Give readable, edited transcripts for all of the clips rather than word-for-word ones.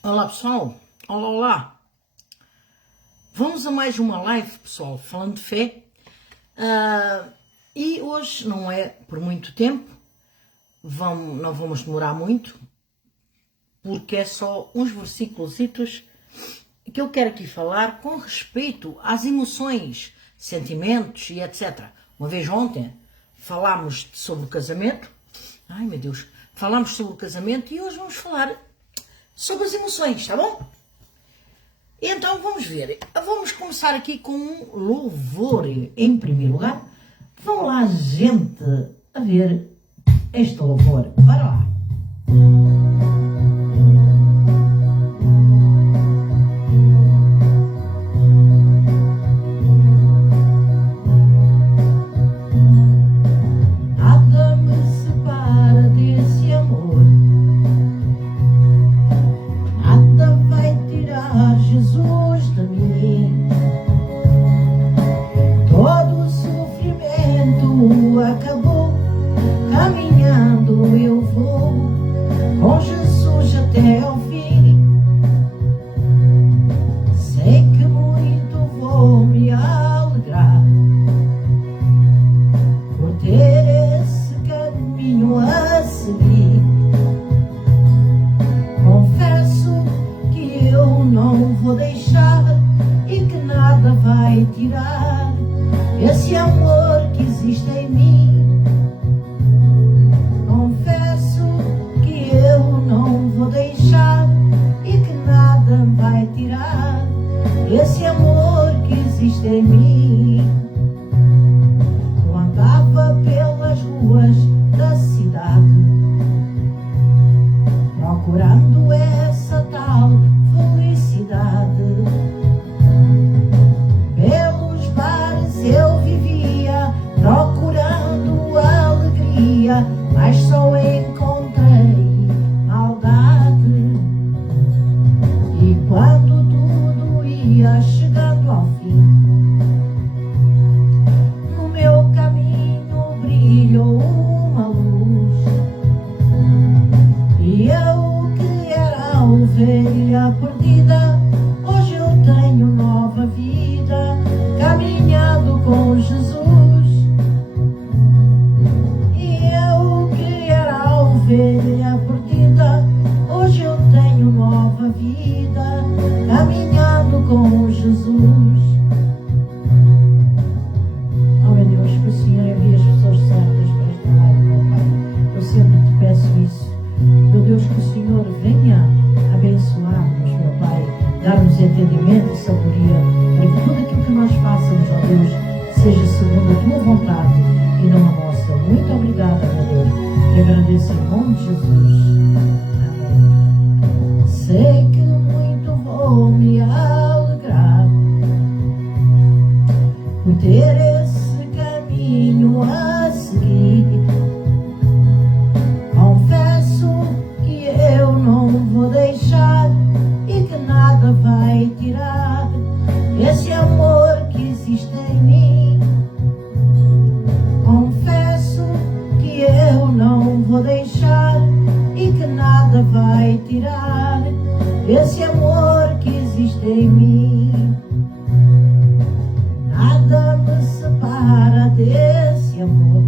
Olá pessoal, olá. Vamos a mais uma live, pessoal, falando de fé. E hoje não é por muito tempo, não vamos demorar muito, porque é só uns versículos que eu quero aqui falar com respeito às emoções, sentimentos e etc. Uma vez ontem falámos sobre o casamento, falámos sobre o casamento e hoje vamos falar sobre as emoções, tá bom? Então vamos ver, vamos começar aqui com um louvor em primeiro lugar. Vão lá, gente, a ver este louvor. Bora lá. Nada me separa desse amor, nada vai tirar Jesus de mim. Todo o sofrimento acabou, caminhando eu vou com Jesus até ao fim. Sei que muito vou me alegrar por ter esse caminho a seguir. Confesso que eu não vou deixar e que nada vai tirar esse amor que existe em mim. Confesso que eu não vou deixar e que nada vai tirar esse amor que existe em mim. Eu andava pelas ruas da cidade procurando essa tal felicidade. Pelos bares eu vivia procurando alegria, mas só encontrei maldade. E quando tudo ia chegando ao fim, no meu caminho brilhou uma luz. E eu que era a ovelha perdida, hoje eu tenho nova vida, caminhando com Jesus. E eu que era a ovelha perdida, hoje eu tenho nova vida, caminhando com Jesus. Oh meu Deus, que o Senhor envie as pessoas certas para esta live, meu Pai. Eu sempre te peço isso. Meu Deus, que o Senhor venha abençoar-nos, meu Pai, dar-nos entendimento e sabedoria para que tudo aquilo que nós façamos, ó Deus, seja segundo a tua vontade e não a nossa. Muito obrigada, meu Deus, e agradeço em nome de Jesus. Amém. Sei que muito vou me alegrar por ter esse caminho a seguir. Confesso que eu não vou deixar e que nada vai tirar esse amor que existe em mim. Confesso que eu não vou deixar e que nada vai tirar esse amor que existe em mim. Nada me separa desse amor,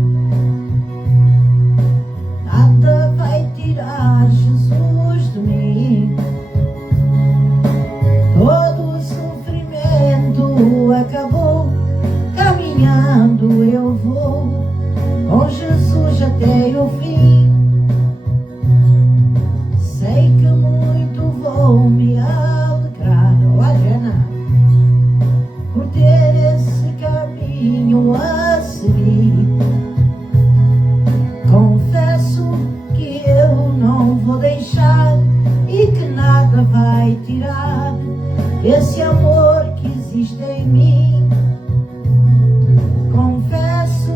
nada vai tirar Jesus de mim. Todo o sofrimento acabou, caminhando eu vou com Jesus até o fim. Sei que muito vou me alegrar, olá Jana, por ter esse caminho a seguir. Confesso que eu não vou deixar e que nada vai tirar esse amor que existe em mim. Confesso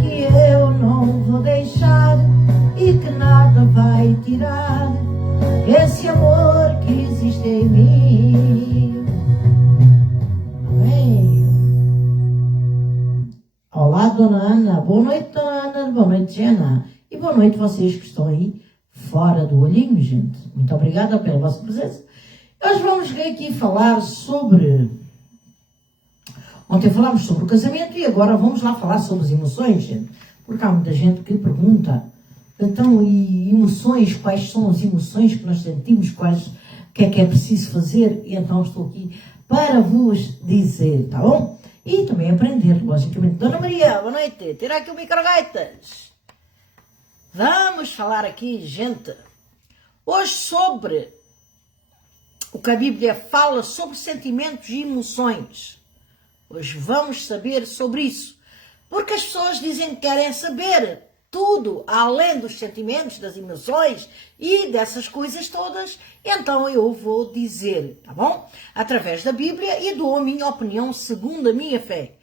que eu não vou deixar e que nada vai tirar esse amor que existe em mim. Amém. Olá, Dona Ana. Boa noite, Dona Ana. Boa noite, Jana. E boa noite vocês que estão aí Fora do Olhinho, gente. Muito obrigada pela vossa presença. Nós vamos aqui falar sobre... Ontem falámos sobre o casamento e agora vamos lá falar sobre as emoções, gente. Porque há muita gente que pergunta, então, e emoções? Quais são as emoções que nós sentimos? O que é preciso fazer? E então estou aqui para vos dizer, tá bom? E também aprender, logicamente. Dona Maria, boa noite. Tira aqui o microgaitas. Vamos falar aqui, gente, hoje sobre o que a Bíblia fala sobre sentimentos e emoções. Hoje vamos saber sobre isso. Porque as pessoas dizem que querem saber tudo, além dos sentimentos, das emoções e dessas coisas todas. Então eu vou dizer, tá bom? Através da Bíblia e dou a minha opinião segundo a minha fé.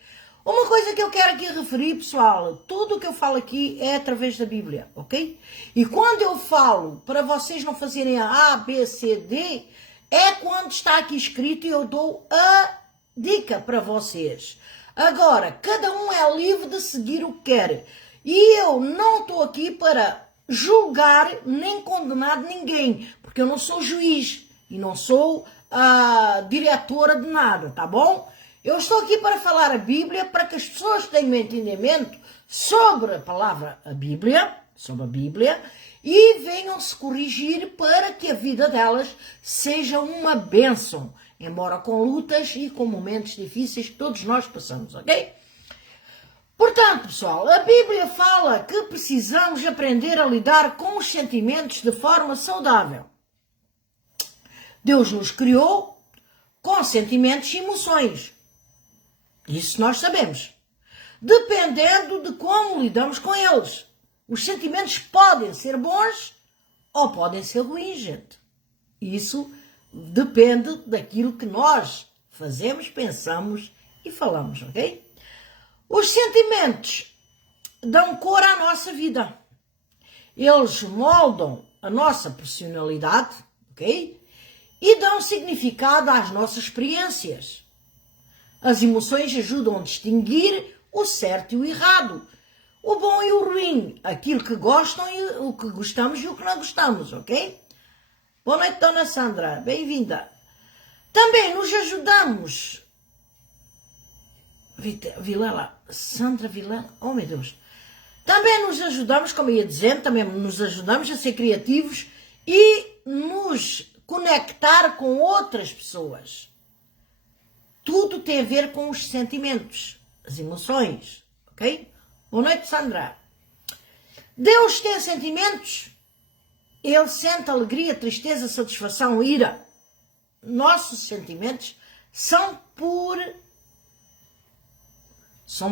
Uma coisa que eu quero aqui referir, pessoal, tudo o que eu falo aqui é através da Bíblia, ok? E quando eu falo para vocês não fazerem a B, C, D, é quando está aqui escrito e eu dou a dica para vocês. Agora, cada um é livre de seguir o que quer. E eu não estou aqui para julgar nem condenar ninguém, porque eu não sou juiz e não sou diretora de nada, tá bom? Eu estou aqui para falar a Bíblia, para que as pessoas tenham entendimento sobre a palavra a Bíblia, sobre a Bíblia, e venham se corrigir para que a vida delas seja uma bênção, embora com lutas e com momentos difíceis que todos nós passamos, ok? Portanto, pessoal, a Bíblia fala que precisamos aprender a lidar com os sentimentos de forma saudável. Deus nos criou com sentimentos e emoções. Isso nós sabemos. Dependendo de como lidamos com eles. Os sentimentos podem ser bons ou podem ser ruins, gente. Isso depende daquilo que nós fazemos, pensamos e falamos, ok? Os sentimentos dão cor à nossa vida. Eles moldam a nossa personalidade, ok? E dão significado às nossas experiências. As emoções ajudam a distinguir o certo e o errado, o bom e o ruim, aquilo que gostam e o que gostamos e o que não gostamos, ok? Boa noite, Dona Sandra, bem-vinda. Também nos ajudamos... Vilela, Sandra Vilela, oh meu Deus. Também nos ajudamos, como eu ia dizendo, também nos ajudamos a ser criativos e nos conectar com outras pessoas. Tudo tem a ver com os sentimentos, as emoções, ok? Boa noite, Sandra. Deus tem sentimentos? Ele sente alegria, tristeza, satisfação, ira. Nossos sentimentos são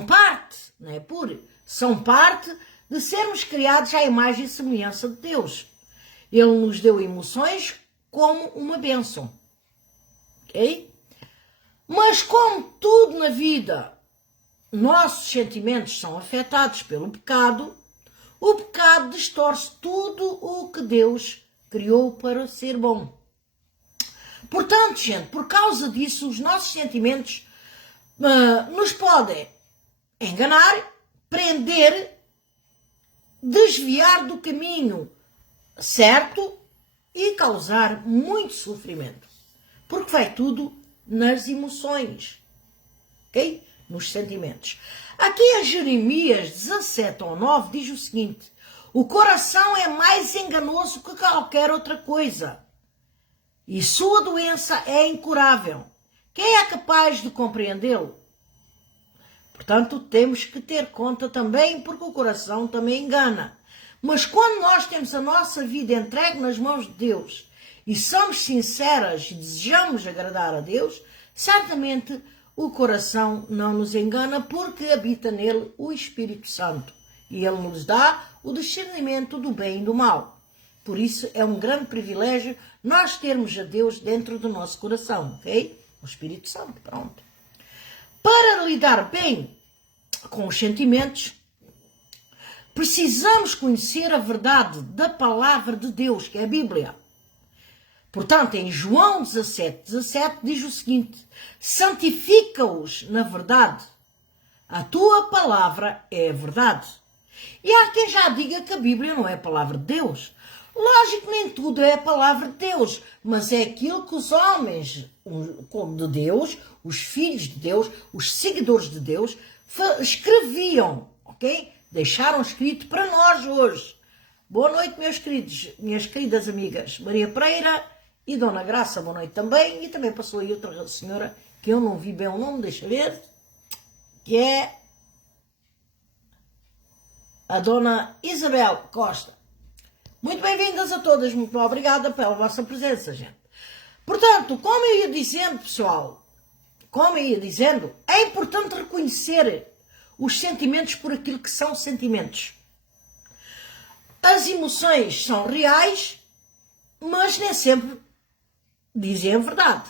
parte, não é por, são parte de sermos criados à imagem e semelhança de Deus. Ele nos deu emoções como uma bênção, ok? Mas como tudo na vida, nossos sentimentos são afetados pelo pecado, o pecado distorce tudo o que Deus criou para ser bom. Portanto, gente, por causa disso, os nossos sentimentos nos podem enganar, prender, desviar do caminho certo e causar muito sofrimento. Porque vai tudo nas emoções, ok? Nos sentimentos. Aqui em Jeremias 17:9 diz o seguinte: o coração é mais enganoso que qualquer outra coisa e sua doença é incurável. Quem é capaz de compreendê-lo? Portanto, temos que ter conta também, porque o coração também engana. Mas quando nós temos a nossa vida entregue nas mãos de Deus e somos sinceras e desejamos agradar a Deus, certamente o coração não nos engana, porque habita nele o Espírito Santo. E ele nos dá o discernimento do bem e do mal. Por isso é um grande privilégio nós termos a Deus dentro do nosso coração, ok? O Espírito Santo, pronto. Para lidar bem com os sentimentos, precisamos conhecer a verdade da palavra de Deus, que é a Bíblia. Portanto, em João 17:17 diz o seguinte: santifica-os na verdade, a tua palavra é a verdade. E há quem já diga que a Bíblia não é a palavra de Deus. Lógico que nem tudo é a palavra de Deus, mas é aquilo que os homens de Deus, os filhos de Deus, os seguidores de Deus, escreviam, ok? Deixaram escrito para nós hoje. Boa noite, meus queridos, minhas queridas amigas Maria Pereira e Dona Graça, boa noite também. E também passou aí outra senhora que eu não vi bem o nome, deixa ver, que é a Dona Isabel Costa. Muito bem-vindas a todas, muito obrigada pela vossa presença, gente. Portanto, como eu ia dizendo, pessoal, é importante reconhecer os sentimentos por aquilo que são sentimentos. As emoções são reais, mas nem sempre dizem a verdade.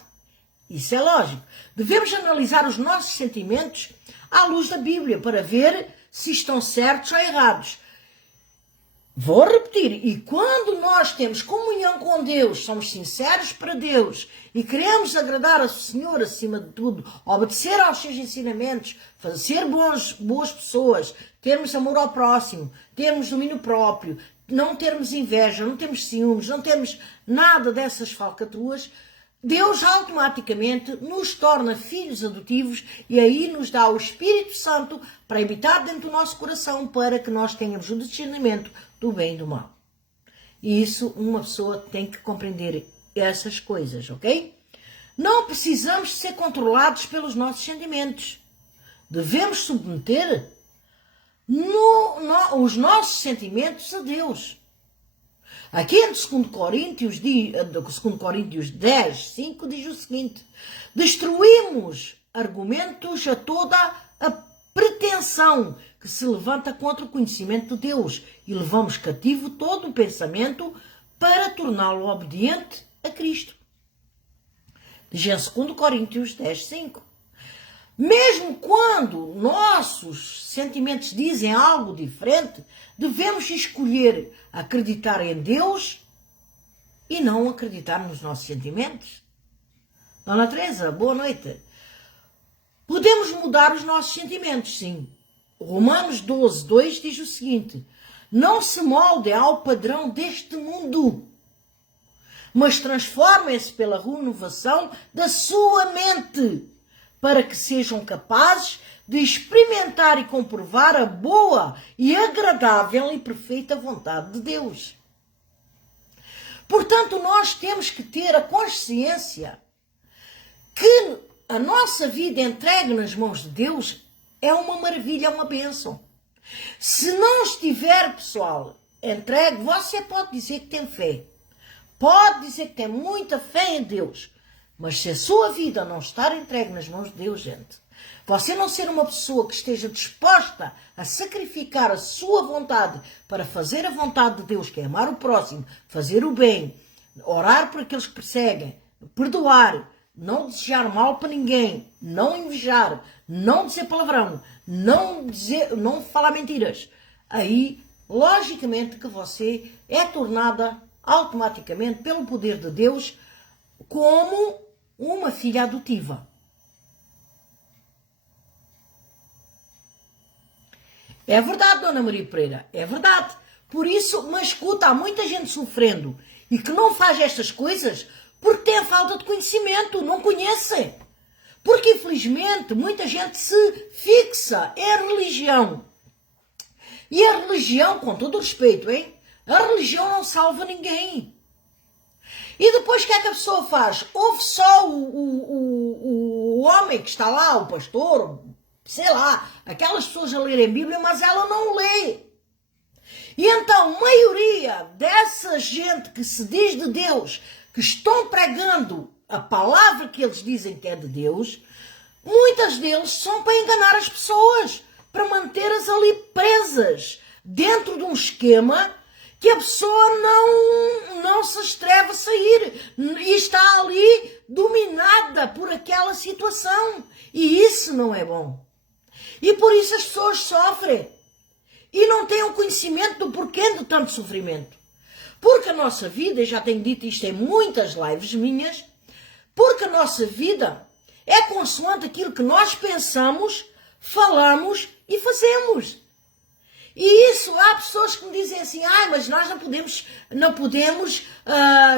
Isso é lógico. Devemos analisar os nossos sentimentos à luz da Bíblia para ver se estão certos ou errados. Vou repetir, e quando nós temos comunhão com Deus, somos sinceros para Deus e queremos agradar ao Senhor acima de tudo, obedecer aos seus ensinamentos, ser boas pessoas, termos amor ao próximo, termos domínio próprio, não termos inveja, não termos ciúmes, não termos nada dessas falcatruas, Deus automaticamente nos torna filhos adotivos e aí nos dá o Espírito Santo para habitar dentro do nosso coração para que nós tenhamos o discernimento do bem e do mal. E isso uma pessoa tem que compreender essas coisas, ok? Não precisamos ser controlados pelos nossos sentimentos. Devemos submeter os nossos sentimentos a Deus. Aqui em 2 Coríntios 10, 5 diz o seguinte: destruímos argumentos a toda a pretensão que se levanta contra o conhecimento de Deus e levamos cativo todo o pensamento para torná-lo obediente a Cristo. Diz em 2 Coríntios 10, 5. Mesmo quando nossos sentimentos dizem algo diferente, devemos escolher acreditar em Deus e não acreditar nos nossos sentimentos. Dona Teresa, boa noite. Podemos mudar os nossos sentimentos, sim. Romanos 12, 2 diz o seguinte: não se moldem ao padrão deste mundo, mas transformem-se pela renovação da sua mente, para que sejam capazes de experimentar e comprovar a boa e agradável e perfeita vontade de Deus. Portanto, nós temos que ter a consciência que a nossa vida entregue nas mãos de Deus é uma maravilha, é uma bênção. Se não estiver, pessoal, entregue, você pode dizer que tem fé. Pode dizer que tem muita fé em Deus. Mas se a sua vida não estar entregue nas mãos de Deus, gente, você não ser uma pessoa que esteja disposta a sacrificar a sua vontade para fazer a vontade de Deus, que é amar o próximo, fazer o bem, orar por aqueles que perseguem, perdoar, não desejar mal para ninguém, não invejar, não dizer palavrão, não falar mentiras, aí, logicamente, que você é tornada automaticamente, pelo poder de Deus, como uma filha adotiva. É verdade, Dona Maria Pereira, é verdade. Por isso, mas escuta, há muita gente sofrendo e que não faz estas coisas porque tem a falta de conhecimento, não conhecem. Porque, infelizmente, muita gente se fixa em religião. E a religião, com todo o respeito, hein? A religião não salva ninguém. E depois o que é que a pessoa faz? Ouve só o homem que está lá, o pastor, sei lá, aquelas pessoas a lerem a Bíblia, mas ela não lê. E então, a maioria dessa gente que se diz de Deus, que estão pregando a palavra que eles dizem que é de Deus, muitas deles são para enganar as pessoas, para mantê-las ali presas, dentro de um esquema que a pessoa não se atreve a sair e está ali dominada por aquela situação. E isso não é bom. E por isso as pessoas sofrem e não têm o conhecimento do porquê de tanto sofrimento. Porque a nossa vida, eu já tenho dito isto em muitas lives minhas, porque a nossa vida é consoante aquilo que nós pensamos, falamos e fazemos. E isso, há pessoas que me dizem assim, mas nós não podemos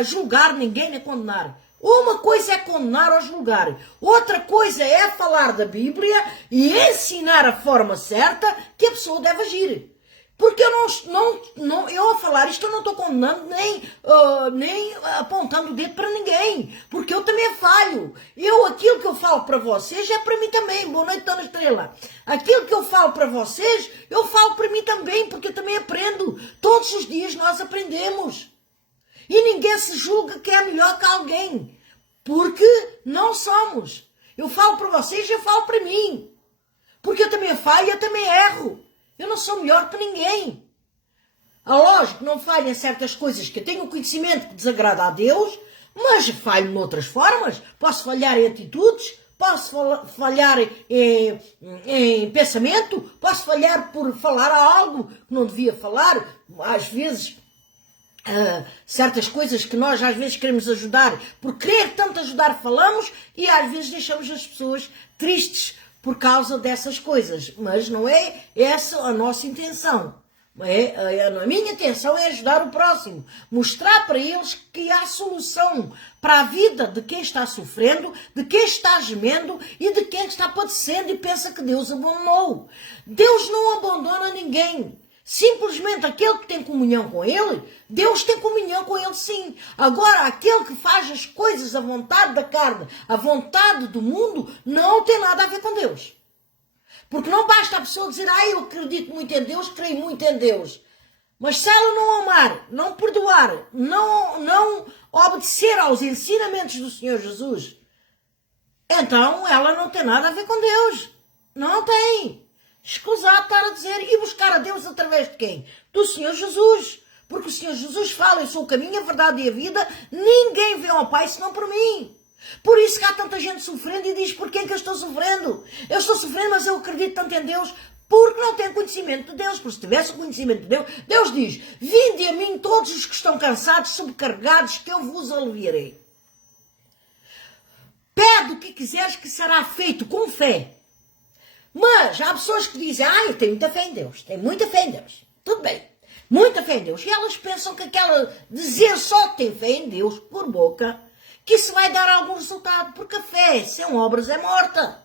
julgar ninguém nem condenar. Uma coisa é condenar ou julgar, outra coisa é falar da Bíblia e ensinar a forma certa que a pessoa deve agir. Porque eu a falar isto eu não estou condenando nem apontando o dedo para ninguém, porque eu também falho. Aquilo que eu falo para vocês é para mim também. Boa noite, Dona Estrela. Aquilo que eu falo para vocês, eu falo para mim também, porque eu também aprendo. Todos os dias nós aprendemos. E ninguém se julga que é melhor que alguém, porque não somos. Eu falo para vocês e eu falo para mim, porque eu também falho, eu também erro. Eu não sou melhor que ninguém. Lógico, não falho em certas coisas que eu tenho conhecimento que desagrada a Deus, mas falho noutras formas. Posso falhar em atitudes, posso falhar em pensamento, posso falhar por falar algo que não devia falar. Às vezes, certas coisas que nós às vezes queremos ajudar, por querer tanto ajudar falamos e às vezes deixamos as pessoas tristes por causa dessas coisas, mas não é essa a nossa intenção. A minha intenção é ajudar o próximo, mostrar para eles que há solução para a vida de quem está sofrendo, de quem está gemendo e de quem está padecendo e pensa que Deus abandonou. Deus não abandona ninguém. Simplesmente aquele que tem comunhão com Ele, Deus tem comunhão com Ele sim. Agora, aquele que faz as coisas à vontade da carne, à vontade do mundo, não tem nada a ver com Deus. Porque não basta a pessoa dizer, eu acredito muito em Deus, creio muito em Deus. Mas se ela não amar, não perdoar, não obedecer aos ensinamentos do Senhor Jesus, então ela não tem nada a ver com Deus. Não tem. Escusado estar a dizer e buscar a Deus através de quem? Do Senhor Jesus. Porque o Senhor Jesus fala, eu sou o caminho, a verdade e a vida, ninguém vê ao Pai senão por mim. Por isso que há tanta gente sofrendo e diz, por quem que eu estou sofrendo? Eu estou sofrendo, mas eu acredito tanto em Deus, porque não tenho conhecimento de Deus. Porque se tivesse o conhecimento de Deus, Deus diz, vinde a mim todos os que estão cansados, sobrecarregados, que eu vos aliviarei. Pede o que quiseres que será feito com fé. Mas há pessoas que dizem, eu tenho muita fé em Deus, tenho muita fé em Deus. Tudo bem, muita fé em Deus. E elas pensam que aquela dizer só que tem fé em Deus por boca, que isso vai dar algum resultado, porque a fé sem obras é morta.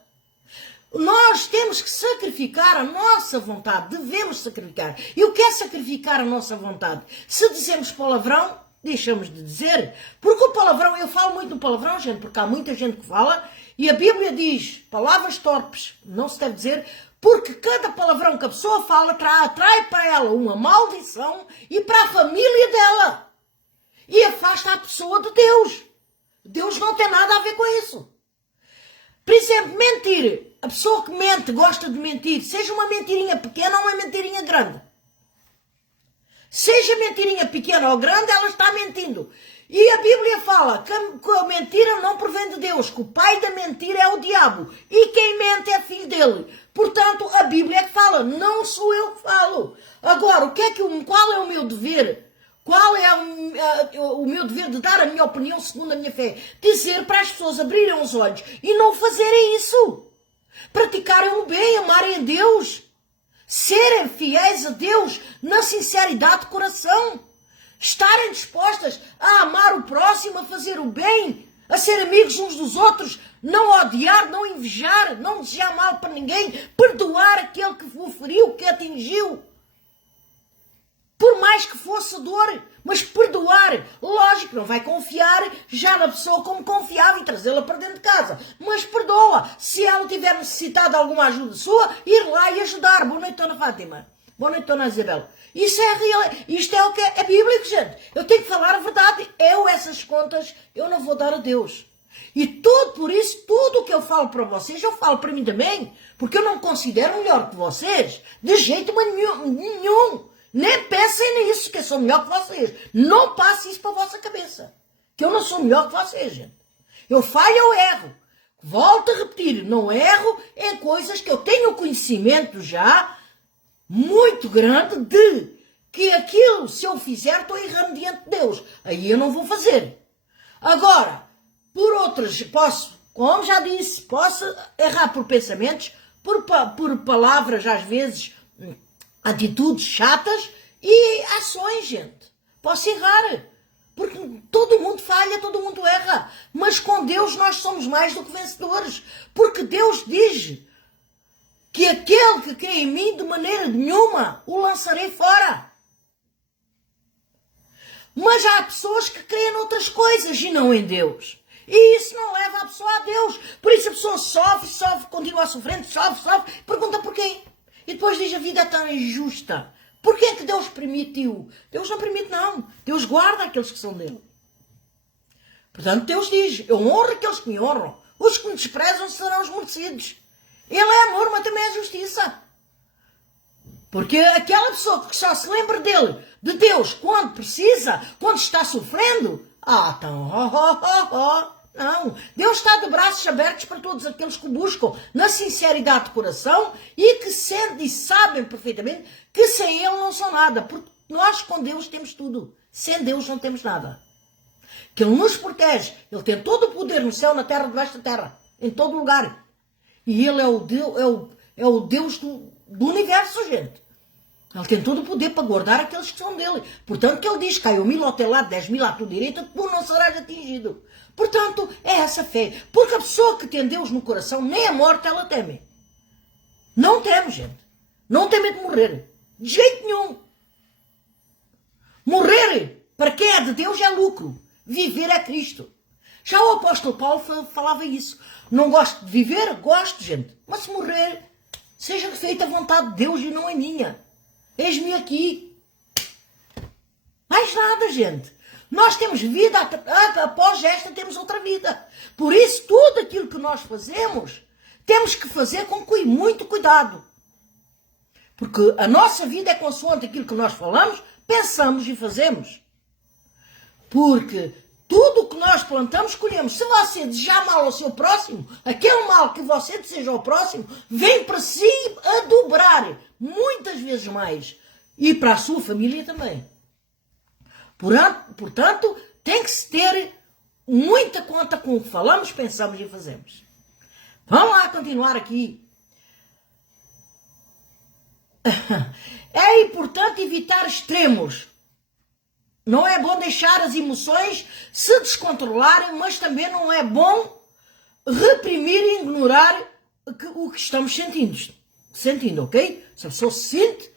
Nós temos que sacrificar a nossa vontade, devemos sacrificar. E o que é sacrificar a nossa vontade? Se dizemos palavrão, deixamos de dizer, porque o palavrão, eu falo muito no palavrão, gente, porque há muita gente que fala, e a Bíblia diz, palavras torpes, não se deve dizer, porque cada palavrão que a pessoa fala atrai para ela uma maldição e para a família dela. E afasta a pessoa de Deus. Deus não tem nada a ver com isso. Por exemplo, mentir. A pessoa que mente, gosta de mentir, seja uma mentirinha pequena ou uma mentirinha grande. Seja mentirinha pequena ou grande, ela está mentindo. E a Bíblia fala que a mentira não provém de Deus, que o pai da mentira é o diabo. E quem mente é filho dele. Portanto, a Bíblia é que fala, não sou eu que falo. Agora, qual é o meu dever? Qual é o meu dever de dar a minha opinião segundo a minha fé? Dizer para as pessoas abrirem os olhos e não fazerem isso. Praticarem o bem, amarem a Deus. Serem fiéis a Deus na sinceridade de coração. Estarem dispostas a amar o próximo, a fazer o bem, a ser amigos uns dos outros, não odiar, não invejar, não desejar mal para ninguém, perdoar aquele que o feriu, que atingiu. Por mais que fosse dor, mas perdoar. Lógico, não vai confiar já na pessoa como confiava e trazê-la para dentro de casa. Mas perdoa. Se ela tiver necessitado de alguma ajuda sua, ir lá e ajudar. Boa noite, Dona Fátima. Boa noite, Dona Isabel. Isto é real. Isto é o que é bíblico, gente. Eu tenho que falar a verdade. Essas contas, eu não vou dar a Deus. E por isso, tudo o que eu falo para vocês, eu falo para mim também. Porque eu não me considero melhor que vocês. De jeito nenhum. Nem pensem nisso, que eu sou melhor que vocês. Não passe isso para a vossa cabeça. Que eu não sou melhor que vocês, gente. Eu falho, eu erro. Volto a repetir, não erro em coisas que eu tenho conhecimento já muito grande de que aquilo, se eu fizer, estou errando diante de Deus. Aí eu não vou fazer. Agora, por outras, posso, como já disse, posso errar por pensamentos, por palavras, às vezes, atitudes chatas e ações, gente. Posso errar, porque todo mundo falha, todo mundo erra, mas com Deus nós somos mais do que vencedores, porque Deus diz que aquele que crê em mim de maneira nenhuma o lançarei fora. Mas há pessoas que creem noutras coisas e não em Deus. E isso não leva a pessoa a Deus. Por isso a pessoa sofre, continua sofrendo, sofre, pergunta porquê. E depois diz: a vida é tão injusta. Porquê é que Deus permitiu? Deus não permite, não. Deus guarda aqueles que são dele. Portanto, Deus diz: eu honro aqueles que me honram. Os que me desprezam serão esmorecidos. Ele é amor, mas também é justiça. Porque aquela pessoa que só se lembra dele, de Deus, quando precisa, quando está sofrendo, então, não. Deus está de braços abertos para todos aqueles que o buscam na sinceridade de coração e que sentem e sabem perfeitamente que sem Ele não são nada. Porque nós com Deus temos tudo. Sem Deus não temos nada. Que Ele nos protege. Ele tem todo o poder no céu, na terra, debaixo da terra. Em todo lugar. E Ele é o Deus do universo, gente. Ele tem todo o poder para guardar aqueles que são dele. Portanto, que ele diz: caiu 1000 ao teu lado, 10.000 à tua direita, tu não serás atingido. Portanto, é essa fé. Porque a pessoa que tem Deus no coração, nem a morte ela teme. Não teme, gente. Não tem medo de morrer. De jeito nenhum. Morrer, para quem é de Deus, é lucro. Viver é Cristo. Já o apóstolo Paulo falava isso. Não gosto de viver? Gosto, gente. Mas se morrer, seja feita a vontade de Deus e não a minha. Eis-me aqui. Mais nada, gente. Nós temos vida, após esta temos outra vida. Por isso, tudo aquilo que nós fazemos, temos que fazer com muito cuidado. Porque a nossa vida é consoante aquilo que nós falamos, pensamos e fazemos. Porque tudo o que nós plantamos, colhemos. Se você desejar mal ao seu próximo, aquele mal que você deseja ao próximo, vem para si a dobrar. Muitas vezes mais. E para a sua família também. Portanto, tem que se ter muita conta com o que falamos, pensamos e fazemos. Vamos lá continuar aqui. É importante evitar extremos. Não é bom deixar as emoções se descontrolarem, mas também não é bom reprimir e ignorar o que estamos sentindo, ok? Se a pessoa se sente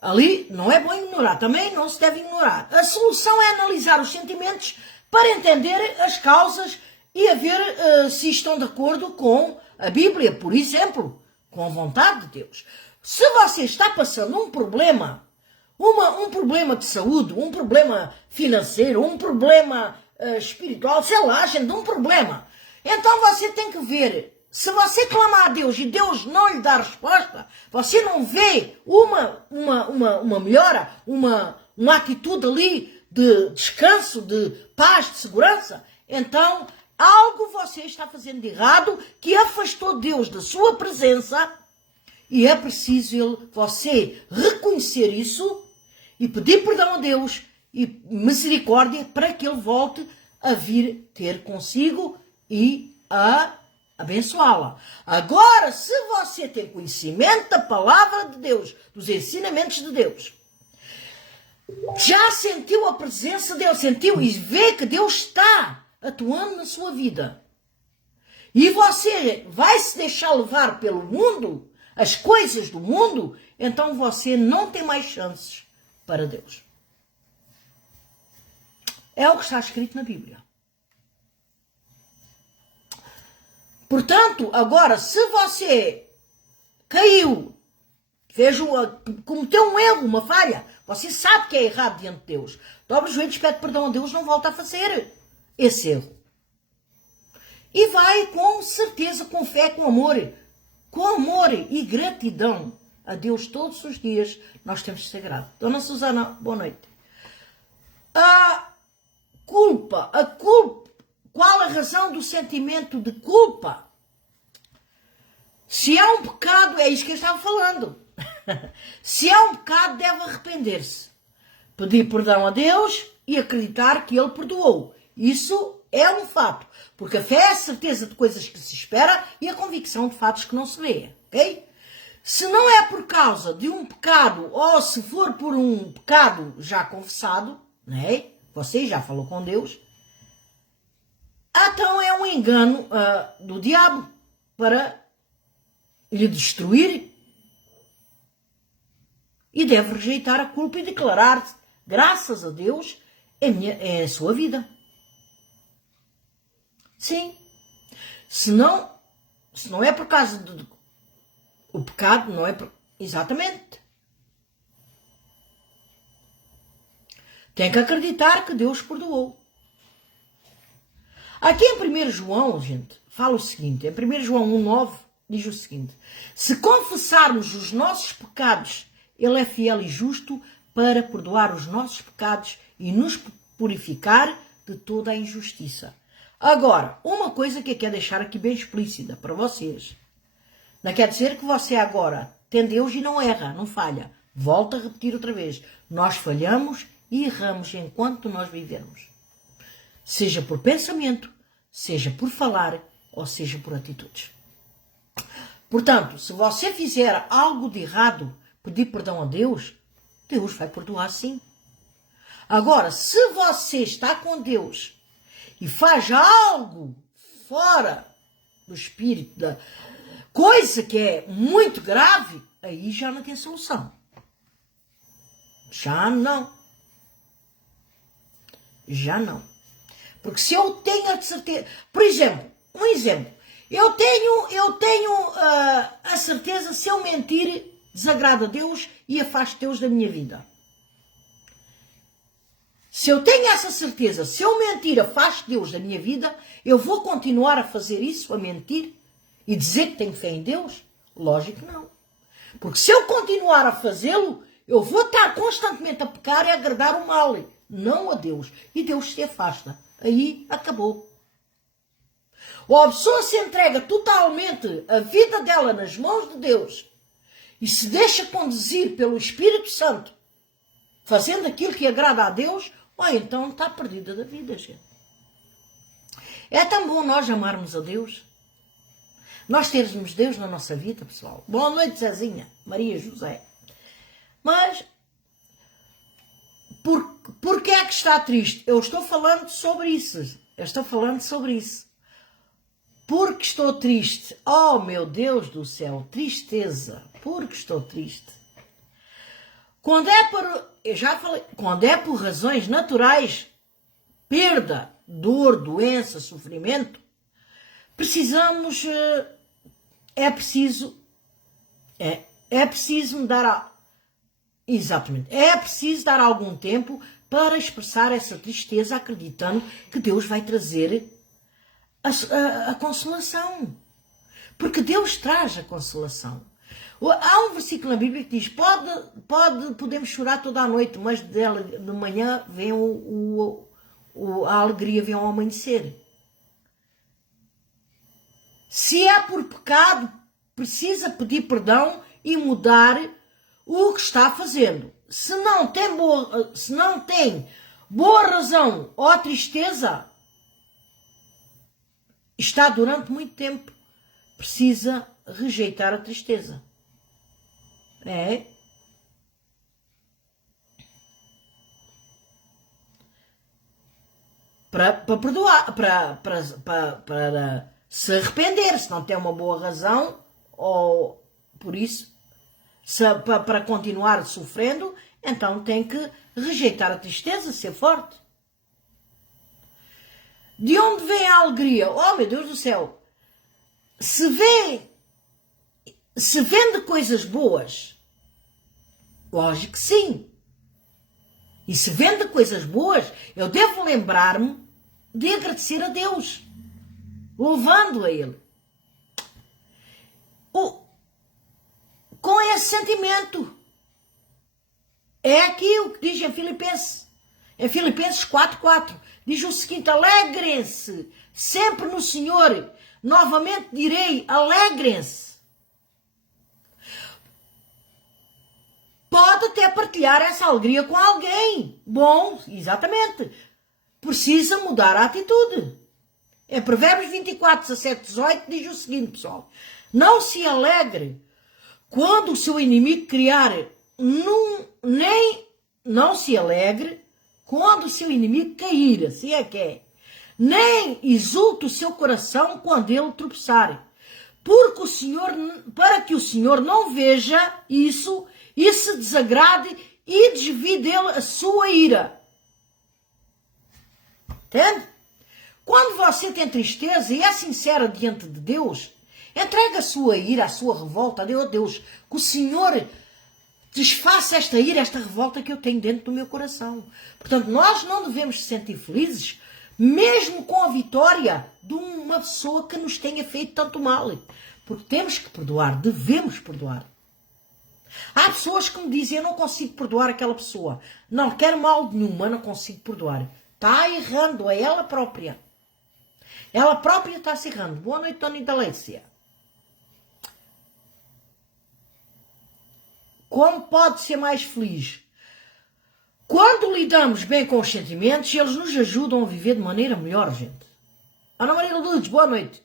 ali, não é bom ignorar. Também não se deve ignorar. A solução é analisar os sentimentos para entender as causas e a ver se estão de acordo com a Bíblia, por exemplo, com a vontade de Deus. Se você está passando um problema de saúde, um problema financeiro, um problema espiritual, sei lá, gente, um problema, então você tem que ver. Se você clamar a Deus e Deus não lhe dá resposta, você não vê uma melhora, uma atitude ali de descanso, de paz, de segurança, então algo você está fazendo de errado que afastou Deus da sua presença e é preciso você reconhecer isso e pedir perdão a Deus e misericórdia para que Ele volte a vir ter consigo e a abençoá-la. Agora, se você tem conhecimento da palavra de Deus, dos ensinamentos de Deus, já sentiu a presença de Deus, sentiu e vê que Deus está atuando na sua vida, e você vai se deixar levar pelo mundo, as coisas do mundo, então você não tem mais chances para Deus. É o que está escrito na Bíblia. Portanto, agora, se você caiu, cometeu um erro, uma falha, você sabe que é errado diante de Deus, dobra os joelhos, pede perdão a Deus, não volta a fazer esse erro. E vai com certeza, com fé, com amor e gratidão a Deus todos os dias, nós temos de ser gratos. Dona Susana, boa noite. A culpa, qual a razão do sentimento de culpa? Se é um pecado, é isso que eu estava falando. Se é um pecado, deve arrepender-se. Pedir perdão a Deus e acreditar que Ele perdoou. Isso é um fato. Porque a fé é a certeza de coisas que se espera e a convicção de fatos que não se vê. Ok? Se não é por causa de um pecado, ou se for por um pecado já confessado, né? Você já falou com Deus, então é um engano do diabo para lhe destruir, e deve rejeitar a culpa e declarar-se, graças a Deus, é a sua vida. Sim. Se não é por causa do o pecado, não é por... Exatamente. Tem que acreditar que Deus perdoou. Aqui em 1 João, gente, fala o seguinte, em 1 João 1,9 diz o seguinte: se confessarmos os nossos pecados, Ele é fiel e justo para perdoar os nossos pecados e nos purificar de toda a injustiça. Agora, uma coisa que eu quero deixar aqui bem explícita para vocês. Não quer dizer que você agora tem Deus e não erra, não falha. Volto a repetir outra vez. Nós falhamos e erramos enquanto nós vivemos. Seja por pensamento, seja por falar ou seja por atitudes. Portanto, se você fizer algo de errado, pedir perdão a Deus, Deus vai perdoar sim. Agora, se você está com Deus e faz algo fora do espírito, da coisa que é muito grave, aí já não tem solução. Já não. Já não. Porque se eu tenho a certeza... Por exemplo, um exemplo. Eu tenho a certeza, se eu mentir, desagrada a Deus e afasta Deus da minha vida. Se eu tenho essa certeza, se eu mentir, afasto Deus da minha vida, eu vou continuar a fazer isso, a mentir e dizer que tenho fé em Deus? Lógico que não. Porque se eu continuar a fazê-lo, eu vou estar constantemente a pecar e a agradar o mal, não a Deus. E Deus se afasta. Aí acabou. Ou a pessoa se entrega totalmente a vida dela nas mãos de Deus e se deixa conduzir pelo Espírito Santo, fazendo aquilo que agrada a Deus, ou então está perdida da vida, gente. É tão bom nós amarmos a Deus. Nós termos Deus na nossa vida, pessoal. Boa noite, Zezinha, Maria José. Mas, por que é que está triste? Eu estou falando sobre isso. Porque estou triste. Oh, meu Deus do céu, tristeza. Porque estou triste. Quando é por razões naturais, perda, dor, doença, sofrimento, precisamos, é preciso dar algum tempo para expressar essa tristeza, acreditando que Deus vai trazer a consolação. Porque Deus traz a consolação. Há um versículo na Bíblia que diz: podemos chorar toda a noite, mas de manhã vem a alegria, vem ao amanhecer. Se é por pecado, precisa pedir perdão e mudar o que está fazendo. Se não tem boa razão ou tristeza, está durante muito tempo, precisa rejeitar a tristeza. É? Para perdoar, para se arrepender, se não tem uma boa razão, ou por isso, para continuar sofrendo, então tem que rejeitar a tristeza, ser forte. De onde vem a alegria? Oh, meu Deus do céu! Se vende coisas boas, lógico que sim. E se vende coisas boas, eu devo lembrar-me de agradecer a Deus, louvando a Ele. Com esse sentimento. É aqui o que diz em Filipenses 4:4. Diz o seguinte: alegrem-se sempre no Senhor. Novamente direi, alegrem-se. Pode até partilhar essa alegria com alguém. Bom, exatamente. Precisa mudar a atitude. Em Provérbios 24, 17, 18 diz o seguinte, pessoal: não se alegre Quando o seu inimigo criar, nem não se alegre quando o seu inimigo cair, assim é que é. Nem exulte o seu coração quando ele tropeçar. Porque o Senhor, para que o Senhor não veja isso e se desagrade e desvie dele a sua ira. Entende? Quando você tem tristeza e é sincera diante de Deus, entrega a sua ira, a sua revolta a Deus. Que o Senhor desfaça esta ira, esta revolta que eu tenho dentro do meu coração. Portanto, nós não devemos se sentir felizes, mesmo com a vitória de uma pessoa que nos tenha feito tanto mal. Porque temos que perdoar, devemos perdoar. Há pessoas que me dizem, eu não consigo perdoar aquela pessoa. Não quero mal nenhum, mas não consigo perdoar. Está errando, é ela própria. Ela própria está se errando. Boa noite, Tony da Lécia. Como pode ser mais feliz? Quando lidamos bem com os sentimentos, eles nos ajudam a viver de maneira melhor, gente. Ana Maria Lourdes, boa noite.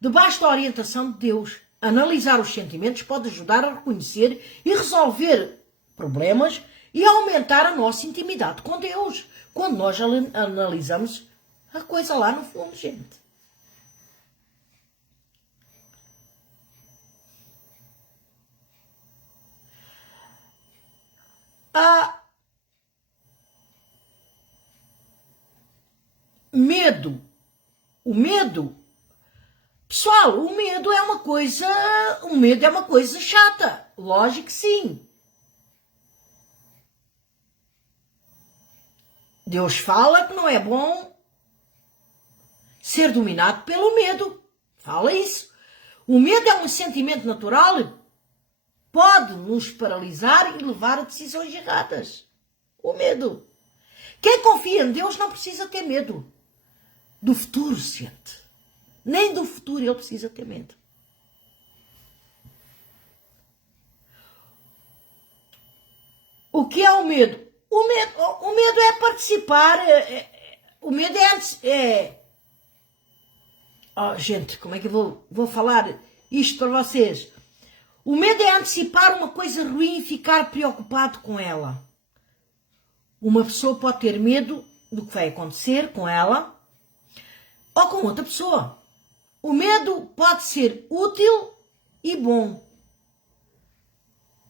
Debaixo da orientação de Deus, analisar os sentimentos pode ajudar a reconhecer e resolver problemas e aumentar a nossa intimidade com Deus. Quando nós analisamos a coisa lá no fundo, gente. Medo. O medo, pessoal, o medo é uma coisa chata. Lógico que sim. Deus fala que não é bom ser dominado pelo medo. Fala isso. O medo é um sentimento natural, pode nos paralisar e levar a decisões erradas. O medo. Quem confia em Deus não precisa ter medo do futuro, gente. Nem do futuro ele precisa ter medo. O que é o medo? O medo é participar. O medo é... Oh, gente, como é que eu vou falar isto para vocês? O medo é antecipar uma coisa ruim e ficar preocupado com ela. Uma pessoa pode ter medo do que vai acontecer com ela ou com outra pessoa. O medo pode ser útil e bom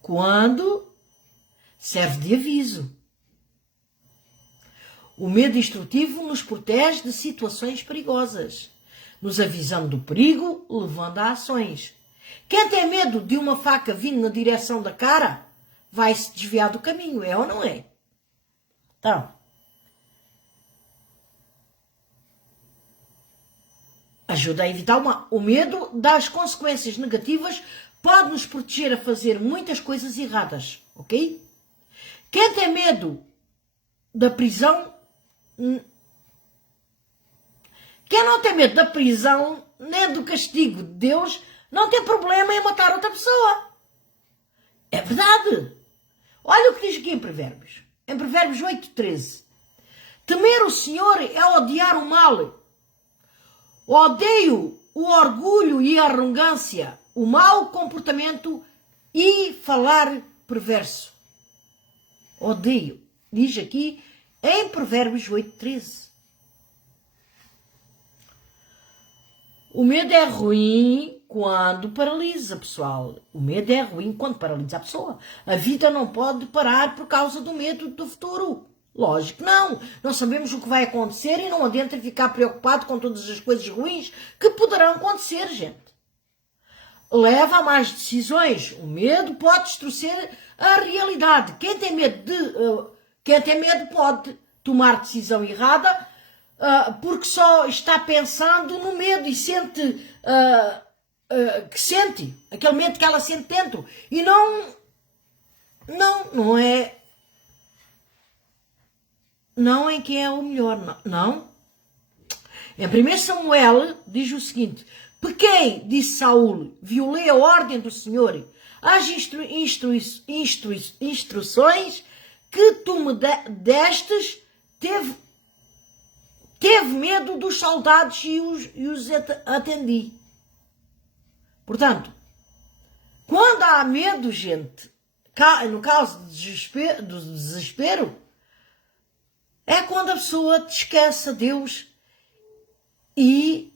quando serve de aviso. O medo instrutivo nos protege de situações perigosas, nos avisando do perigo, levando a ações. Quem tem medo de uma faca vindo na direção da cara vai se desviar do caminho, é ou não é? Então, ajuda a evitar o medo das consequências negativas, pode nos proteger a fazer muitas coisas erradas, ok? Quem tem medo da prisão, quem não tem medo da prisão nem do castigo de Deus, não tem problema em matar outra pessoa. É verdade. Olha o que diz aqui em Provérbios. Em Provérbios 8:13. Temer o Senhor é odiar o mal. Odeio o orgulho e a arrogância, o mau comportamento e falar perverso. Odeio. Diz aqui em Provérbios 8:13. O medo é ruim quando paralisa, pessoal. O medo é ruim quando paralisa a pessoa. A vida não pode parar por causa do medo do futuro. Lógico que não. Nós sabemos o que vai acontecer e não adianta ficar preocupado com todas as coisas ruins que poderão acontecer, gente. Leva a más decisões. O medo pode distorcer a realidade. Quem tem medo pode tomar decisão errada porque só está pensando no medo e sente aquele medo que ela sente dentro. E não em quem é o melhor, não. Em 1 Samuel diz o seguinte: pequei, disse Saúl, violei a ordem do Senhor, as instruções que tu me destes, teve medo dos soldados e os atendi. Portanto, Quando há medo, gente, no caso do desespero, é quando a pessoa esquece a Deus e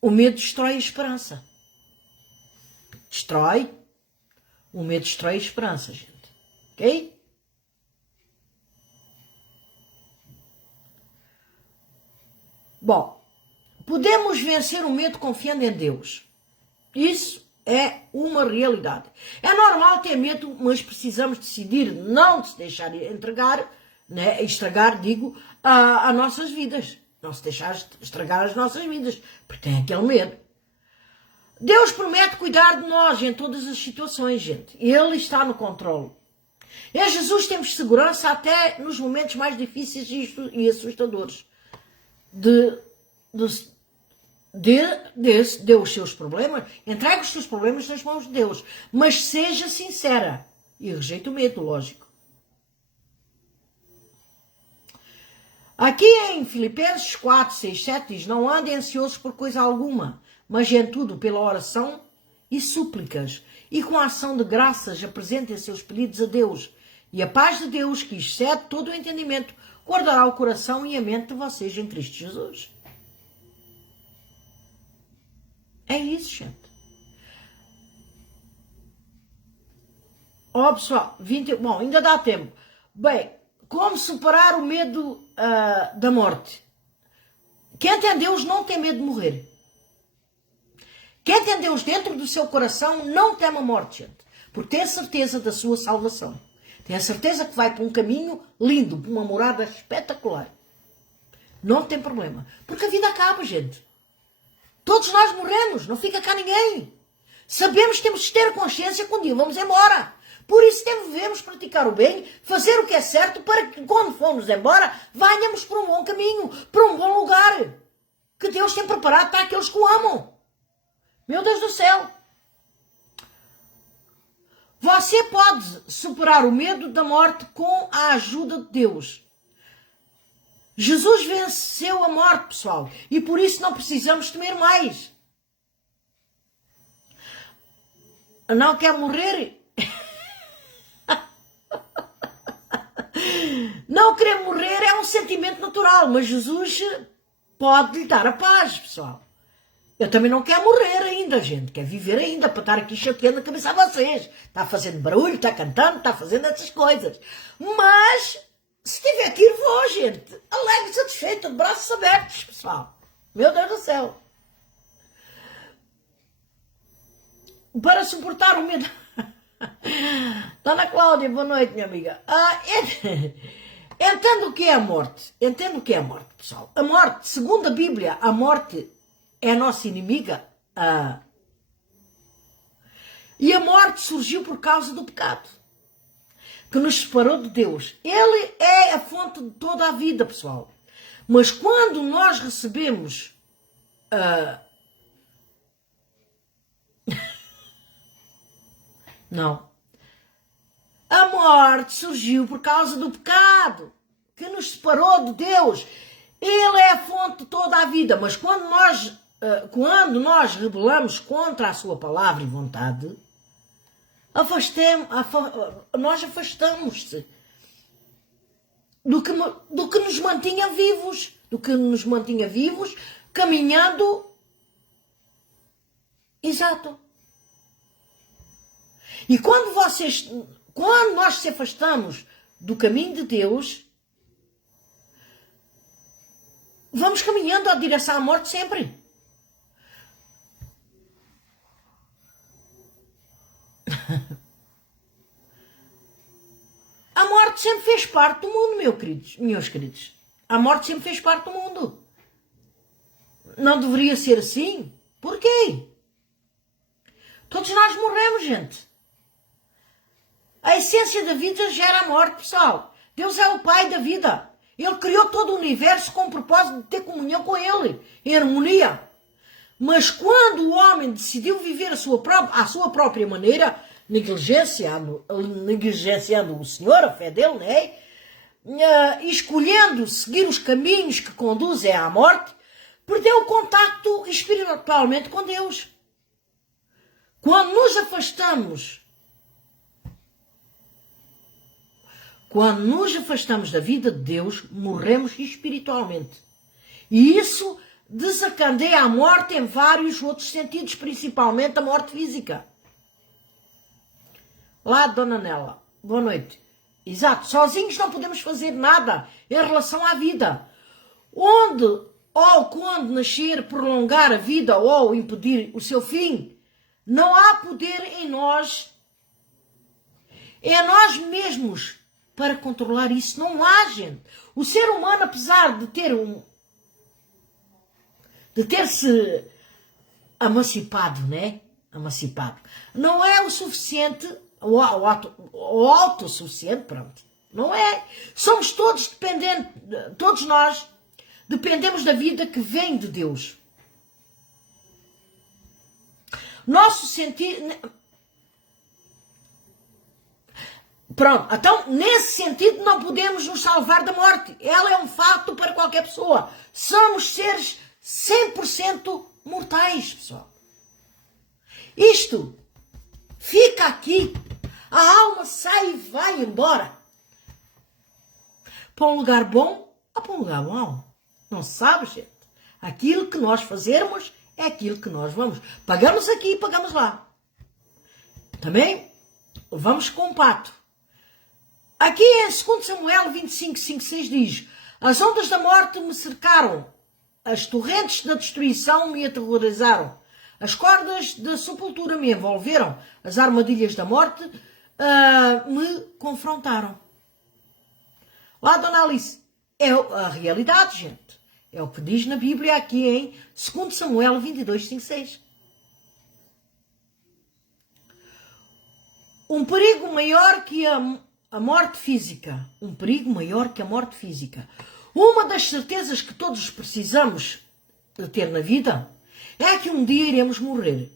o medo destrói a esperança. O medo destrói a esperança, gente. Ok? Bom, podemos vencer o medo confiando em Deus. Isso é uma realidade. É normal ter medo, mas precisamos decidir não se deixar entregar, né, estragar, digo, as nossas vidas. Não se deixar estragar as nossas vidas, porque tem aquele medo. Deus promete cuidar de nós em todas as situações, gente. Ele está no controle. Em Jesus temos segurança até nos momentos mais difíceis e assustadores. Dê os seus problemas, entregue os seus problemas nas mãos de Deus, mas seja sincera e rejeite o medo, lógico. Aqui em Filipenses 4, 6, 7 diz: não andem ansiosos por coisa alguma, mas em tudo pela oração e súplicas, e com a ação de graças apresentem seus pedidos a Deus, e a paz de Deus, que excede todo o entendimento, guardará o coração e a mente de vocês em Cristo Jesus. É isso, gente. Ó, pessoal, bom, ainda dá tempo. Bem, como superar o medo da morte? Quem tem Deus não tem medo de morrer. Quem tem Deus dentro do seu coração não teme a morte, gente. Porque tem a certeza da sua salvação. Tem a certeza que vai para um caminho lindo, para uma morada espetacular. Não tem problema. Porque a vida acaba, gente. Todos nós morremos, não fica cá ninguém. Sabemos que temos que ter consciência que um dia vamos embora. Por isso devemos praticar o bem, fazer o que é certo, para que quando formos embora, venhamos por um bom caminho, para um bom lugar, que Deus tem preparado para aqueles que o amam. Meu Deus do céu! Você pode superar o medo da morte com a ajuda de Deus. Jesus venceu a morte, pessoal, e por isso não precisamos temer mais. Não quer morrer? Não querer morrer é um sentimento natural, mas Jesus pode lhe dar a paz, pessoal. Eu também não quero morrer ainda, gente. Quero viver ainda para estar aqui chateando a cabeça a vocês. Está fazendo barulho, está cantando, está fazendo essas coisas. Mas, se tiver que ir, vou, gente. Alegre, satisfeita, de braços abertos, pessoal. Meu Deus do céu. Para suportar o medo... Dona Cláudia, boa noite, minha amiga. Entendo o que é a morte. Entendo o que é a morte, pessoal. A morte, segundo a Bíblia, a morte é a nossa inimiga. E a morte surgiu por causa do pecado, que nos separou de Deus. Ele é a fonte de toda a vida, pessoal. Mas quando nós recebemos... Não. A morte surgiu por causa do pecado, que nos separou de Deus. Ele é a fonte de toda a vida. Mas quando nós rebelamos contra a sua palavra e vontade, nós afastamos-se do que nos mantinha vivos, caminhando. Exato. E quando nós se afastamos do caminho de Deus, vamos caminhando à direção à morte sempre. A morte sempre fez parte do mundo, meus queridos. A morte sempre fez parte do mundo. Não deveria ser assim? Porquê? Todos nós morremos, gente. A essência da vida gera a morte, pessoal. Deus é o Pai da vida. Ele criou todo o universo com o propósito de ter comunhão com Ele, em harmonia. Mas quando o homem decidiu viver à sua própria maneira, negligenciando o Senhor, a fé dele, né? Escolhendo seguir os caminhos que conduzem à morte, perdeu o contacto espiritualmente com Deus. Quando nos afastamos, da vida de Deus, morremos espiritualmente. E isso desencadeia a morte em vários outros sentidos, principalmente a morte física. Lá, Dona Nela, boa noite. Exato, sozinhos não podemos fazer nada em relação à vida. Onde ou quando nascer, prolongar a vida ou impedir o seu fim, não há poder em nós mesmos para controlar isso. Não há, gente. O ser humano, apesar de ter-se emancipado, né? Emancipado, não é o suficiente, o autossuficiente, pronto. Não é. Somos todos dependentes, todos nós dependemos da vida que vem de Deus. Nosso sentido... Pronto, então, nesse sentido, não podemos nos salvar da morte. Ela é um fato para qualquer pessoa. Somos seres 100% mortais, pessoal. Isto fica aqui. A alma sai e vai embora. Para um lugar bom ou para um lugar mau. Não se sabe, gente. Aquilo que nós fazermos é aquilo que nós vamos. Pagamos aqui e pagamos lá. Também vamos com um pato. Aqui em 2 Samuel 25, 5, 6 diz: as ondas da morte me cercaram, as torrentes da destruição me aterrorizaram, as cordas da sepultura me envolveram, as armadilhas da morte me confrontaram. Lá, Dona Alice, é a realidade, gente. É o que diz na Bíblia aqui em 2 Samuel 22, 5, 6. Um perigo maior que a morte física. Um perigo maior que a morte física. Uma das certezas que todos precisamos de ter na vida é que um dia iremos morrer.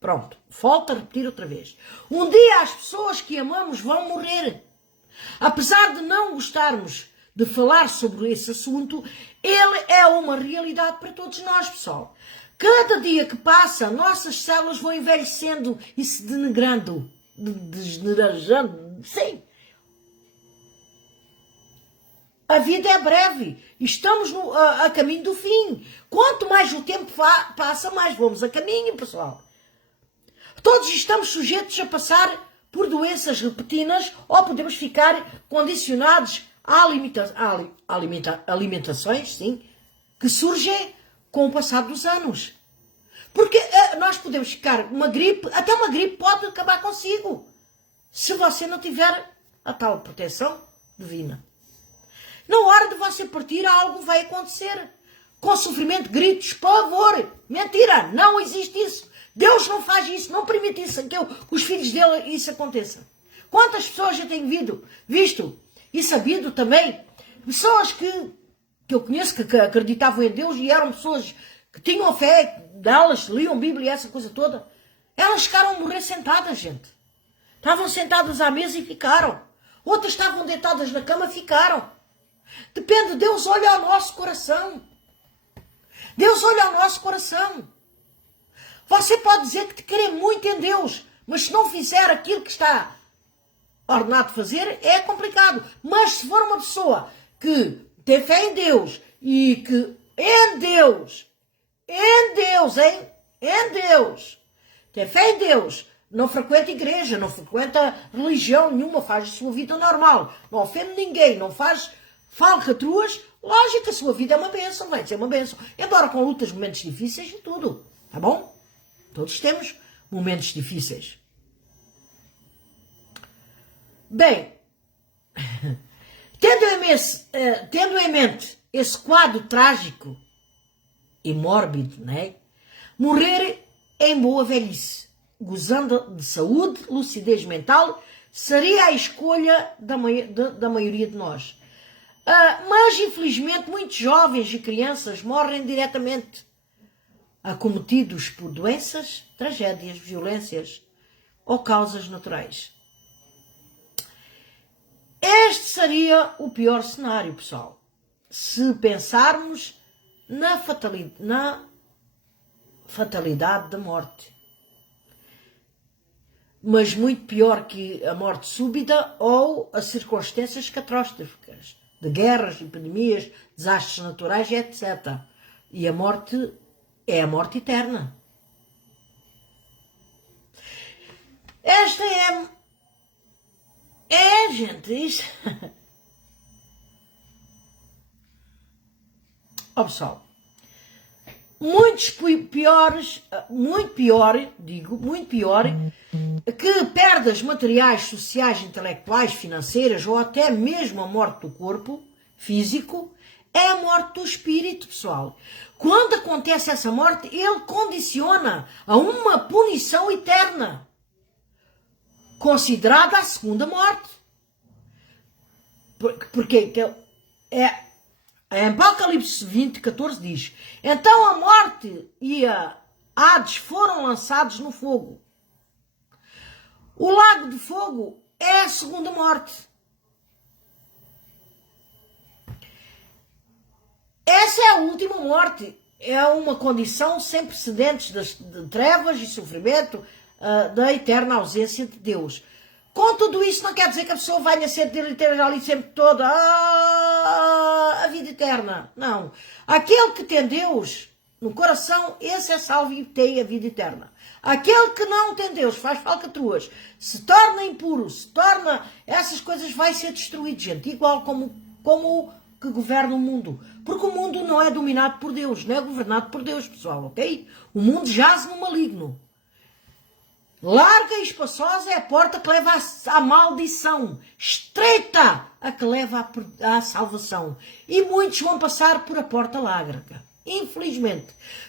Pronto, volto a repetir outra vez. Um dia as pessoas que amamos vão morrer. Apesar de não gostarmos de falar sobre esse assunto, ele é uma realidade para todos nós, pessoal. Cada dia que passa, nossas células vão envelhecendo e se degenerando. Degenerando, sim. A vida é breve. Estamos a caminho do fim. Quanto mais o tempo passa, mais vamos a caminho, pessoal. Todos estamos sujeitos a passar por doenças repetidas ou podemos ficar condicionados a alimentações, sim, que surgem com o passar dos anos. Porque nós podemos ficar uma gripe, até uma gripe pode acabar consigo, se você não tiver a tal proteção divina. Na hora de você partir, algo vai acontecer. Com sofrimento, gritos, pavor. Mentira, não existe isso. Deus não faz isso, não permite isso, que os filhos dele isso aconteça. Quantas pessoas já têm visto e sabido também, pessoas que eu conheço que acreditavam em Deus e eram pessoas que tinham a fé delas, liam Bíblia e essa coisa toda. Elas ficaram a morrer sentadas, gente. Estavam sentadas à mesa e ficaram. Outras estavam deitadas na cama e ficaram. Depende, Deus olha ao nosso coração. Deus olha ao nosso coração. Você pode dizer que te quer muito em Deus, mas se não fizer aquilo que está ordenado fazer, é complicado. Mas se for uma pessoa que tem fé em Deus e que em Deus, tem fé em Deus, não frequenta igreja, não frequenta religião nenhuma, faz a sua vida normal, não ofende ninguém, não faz falcatruas, lógico que a sua vida é uma bênção, vai ser uma bênção. Embora com lutas, momentos difíceis e tudo, tá bom? Todos temos momentos difíceis. Bem, tendo em mente esse quadro trágico e mórbido, né? Morrer em boa velhice, gozando de saúde, lucidez mental, seria a escolha da maioria de nós. Mas, infelizmente, muitos jovens e crianças morrem diretamente acometidos por doenças, tragédias, violências ou causas naturais. Este seria o pior cenário, pessoal, se pensarmos na fatalidade da morte. mas muito pior que a morte súbita ou as circunstâncias catastróficas, de guerras, epidemias, desastres naturais, etc. E a morte é a morte eterna. Esta gente, isto... Ó pessoal, muito pior, que perdas materiais, sociais, intelectuais, financeiras ou até mesmo a morte do corpo físico, é a morte do espírito, pessoal. Quando acontece essa morte, ele condiciona a uma punição eterna, considerada a segunda morte. Porque em Apocalipse 20, 14 diz: então a morte e a Hades foram lançados no fogo. O lago de fogo é a segunda morte. Essa é a última morte. É uma condição sem precedentes de trevas e sofrimento, da eterna ausência de Deus. Com tudo isso, não quer dizer que a pessoa vai nascer de ter ali sempre toda a vida eterna. Não. Aquele que tem Deus no coração, esse é salvo e tem a vida eterna. Aquele que não tem Deus, faz falcatruas, se torna impuro, se torna essas coisas, vai ser destruído, gente. Igual como que governa o mundo. Porque o mundo não é dominado por Deus, não é governado por Deus, pessoal, ok? O mundo jaz no maligno. Larga e espaçosa é a porta que leva à maldição. Estreita a que leva à salvação. E muitos vão passar por a porta larga. Infelizmente.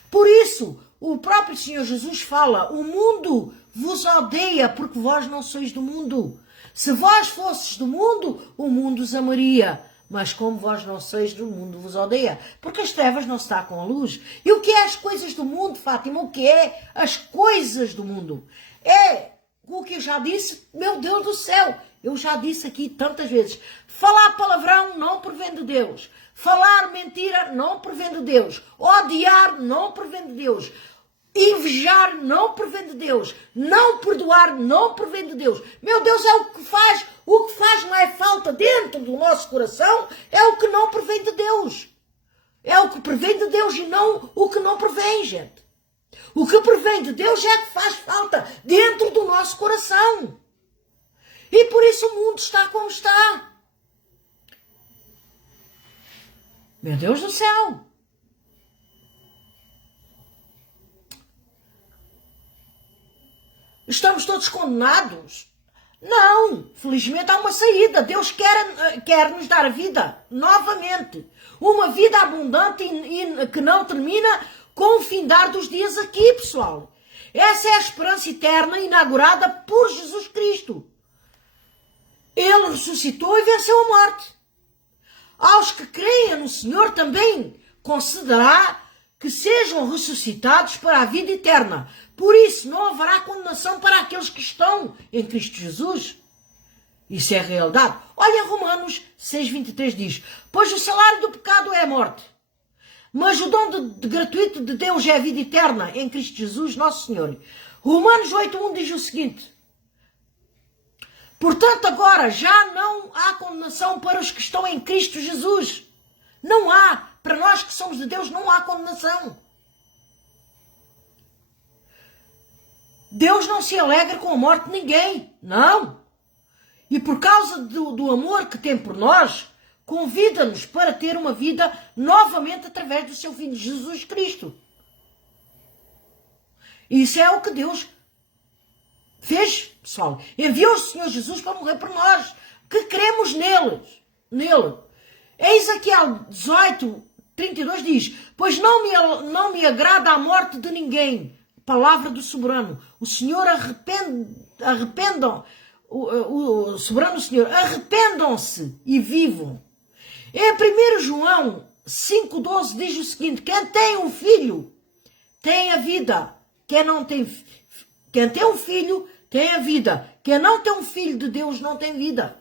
Por isso, o próprio Senhor Jesus fala: o mundo vos odeia porque vós não sois do mundo. Se vós fosses do mundo, o mundo os amaria. Mas como vós não sois do mundo, vos odeia. Porque as trevas não se está com a luz. E o que é as coisas do mundo, Fátima? O que é as coisas do mundo? É o que eu já disse, meu Deus do céu. Eu já disse aqui tantas vezes. Falar palavrão não provém de Deus. Falar mentira não provém de Deus. Odiar não provém de Deus. Invejar não provém de Deus. Não perdoar não provém de Deus. Meu Deus, é o que faz. O que faz não é falta dentro do nosso coração, é o que não provém de Deus. É o que provém de Deus e não o que não provém, gente. O que provém de Deus é que faz falta dentro do nosso coração. E por isso o mundo está como está. Meu Deus do céu. Estamos todos condenados? Não, felizmente há uma saída. Deus quer nos dar a vida novamente. Uma vida abundante e que não termina com o findar dos dias aqui, pessoal. Essa é a esperança eterna inaugurada por Jesus Cristo. Ele ressuscitou e venceu a morte. Aos que creem no Senhor também concederá que sejam ressuscitados para a vida eterna. Por isso não haverá condenação para aqueles que estão em Cristo Jesus. Isso é a realidade. Olha, Romanos 6,23 diz: pois o salário do pecado é a morte, mas o dom gratuito de Deus é a vida eterna em Cristo Jesus, nosso Senhor. Romanos 8,1 diz o seguinte: portanto agora já não há condenação para os que estão em Cristo Jesus. Não há. Para nós que somos de Deus não há condenação. Deus não se alegra com a morte de ninguém. Não. E por causa do amor que tem por nós, convida-nos para ter uma vida novamente através do seu Filho Jesus Cristo. Isso é o que Deus fez, pessoal. Enviou o Senhor Jesus para morrer por nós, que cremos nele. Ezequiel 18:32 diz: pois não me agrada a morte de ninguém. Palavra do soberano. O Senhor o soberano Senhor, arrependam-se e vivam. Em 1 João 5,12 diz o seguinte: quem tem um filho tem a vida. Quem tem um filho tem a vida. Quem não tem um filho de Deus não tem vida.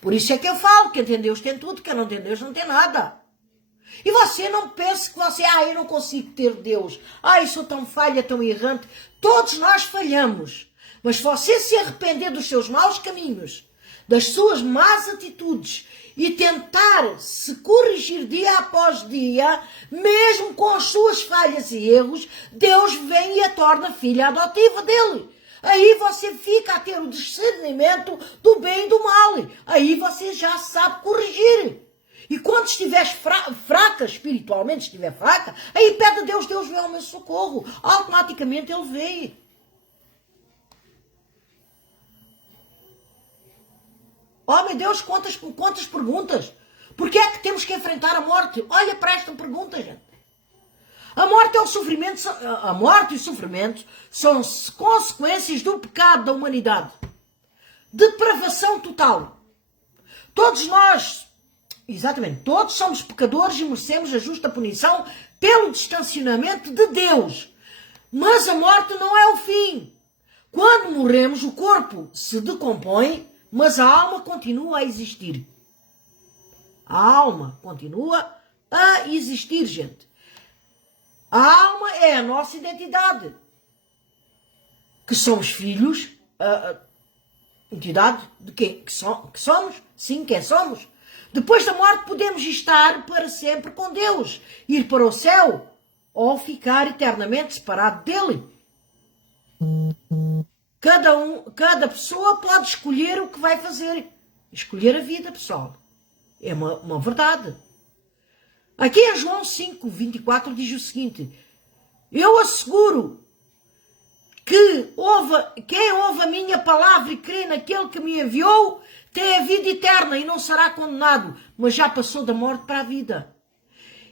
Por isso é que eu falo: quem tem Deus tem tudo, quem não tem Deus não tem nada. E você não pense que você, eu não consigo ter Deus. Eu sou tão falha, tão errante. Todos nós falhamos. Mas se você se arrepender dos seus maus caminhos, das suas más atitudes e tentar se corrigir dia após dia, mesmo com as suas falhas e erros, Deus vem e a torna filha adotiva dele. Aí você fica a ter o discernimento do bem e do mal. Aí você já sabe corrigir. E quando estiver fraca, espiritualmente estiver fraca, aí pede a Deus, Deus vem ao meu socorro. Automaticamente Ele vem. Oh, meu Deus, quantas perguntas. Por que é que temos que enfrentar a morte? Olha para esta pergunta, gente. A morte e o sofrimento são consequências do pecado da humanidade. Depravação total. Todos nós, exatamente, todos somos pecadores e merecemos a justa punição pelo distanciamento de Deus. Mas a morte não é o fim. Quando morremos, o corpo se decompõe, mas a alma continua a existir. A alma continua a existir, gente. A alma é a nossa identidade. Que somos filhos, entidade de quem? Que somos? Sim, quem somos? Depois da morte podemos estar para sempre com Deus, ir para o céu ou ficar eternamente separado dele. Cada pessoa pode escolher o que vai fazer. Escolher a vida, pessoal. É uma verdade. Aqui em João 5, 24 diz o seguinte: eu asseguro que quem ouve a minha palavra e crê naquele que me enviou tem a vida eterna e não será condenado, mas já passou da morte para a vida.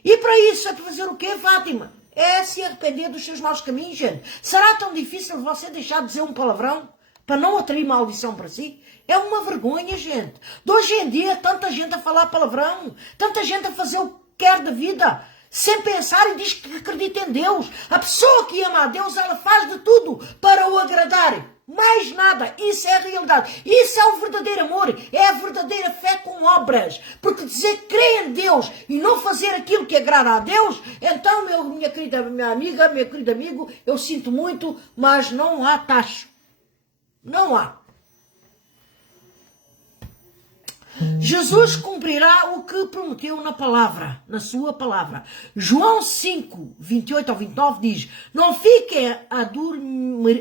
E para isso é para fazer o quê, Fátima? É se arrepender dos seus maus caminhos, gente. Será tão difícil você deixar de dizer um palavrão para não atrair maldição para si? É uma vergonha, gente. De hoje em dia, tanta gente a falar palavrão, tanta gente a fazer o que quer da vida, sem pensar, e diz que acredita em Deus. A pessoa que ama a Deus, ela faz de tudo para o agradar. Mais nada. Isso é a realidade. Isso é o verdadeiro amor. É a verdadeira fé com obras. Porque dizer que crê em Deus e não fazer aquilo que agrada a Deus, então, minha querida amiga, meu querido amigo, eu sinto muito, mas não há tacho. Não há. Jesus cumprirá o que prometeu na palavra, na sua palavra. João 5, 28 ao 29 diz: não fiquem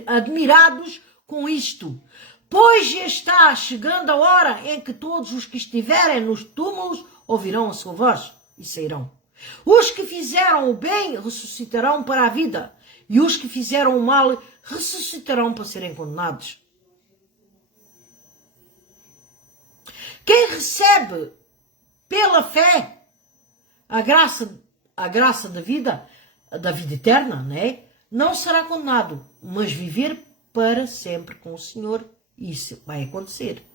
admirados com isto, pois está chegando a hora em que todos os que estiverem nos túmulos ouvirão a sua voz e sairão. Os que fizeram o bem ressuscitarão para a vida, e os que fizeram o mal ressuscitarão para serem condenados. Quem recebe pela fé a graça da vida eterna, não será condenado, mas viver para sempre com o Senhor. Isso vai acontecer.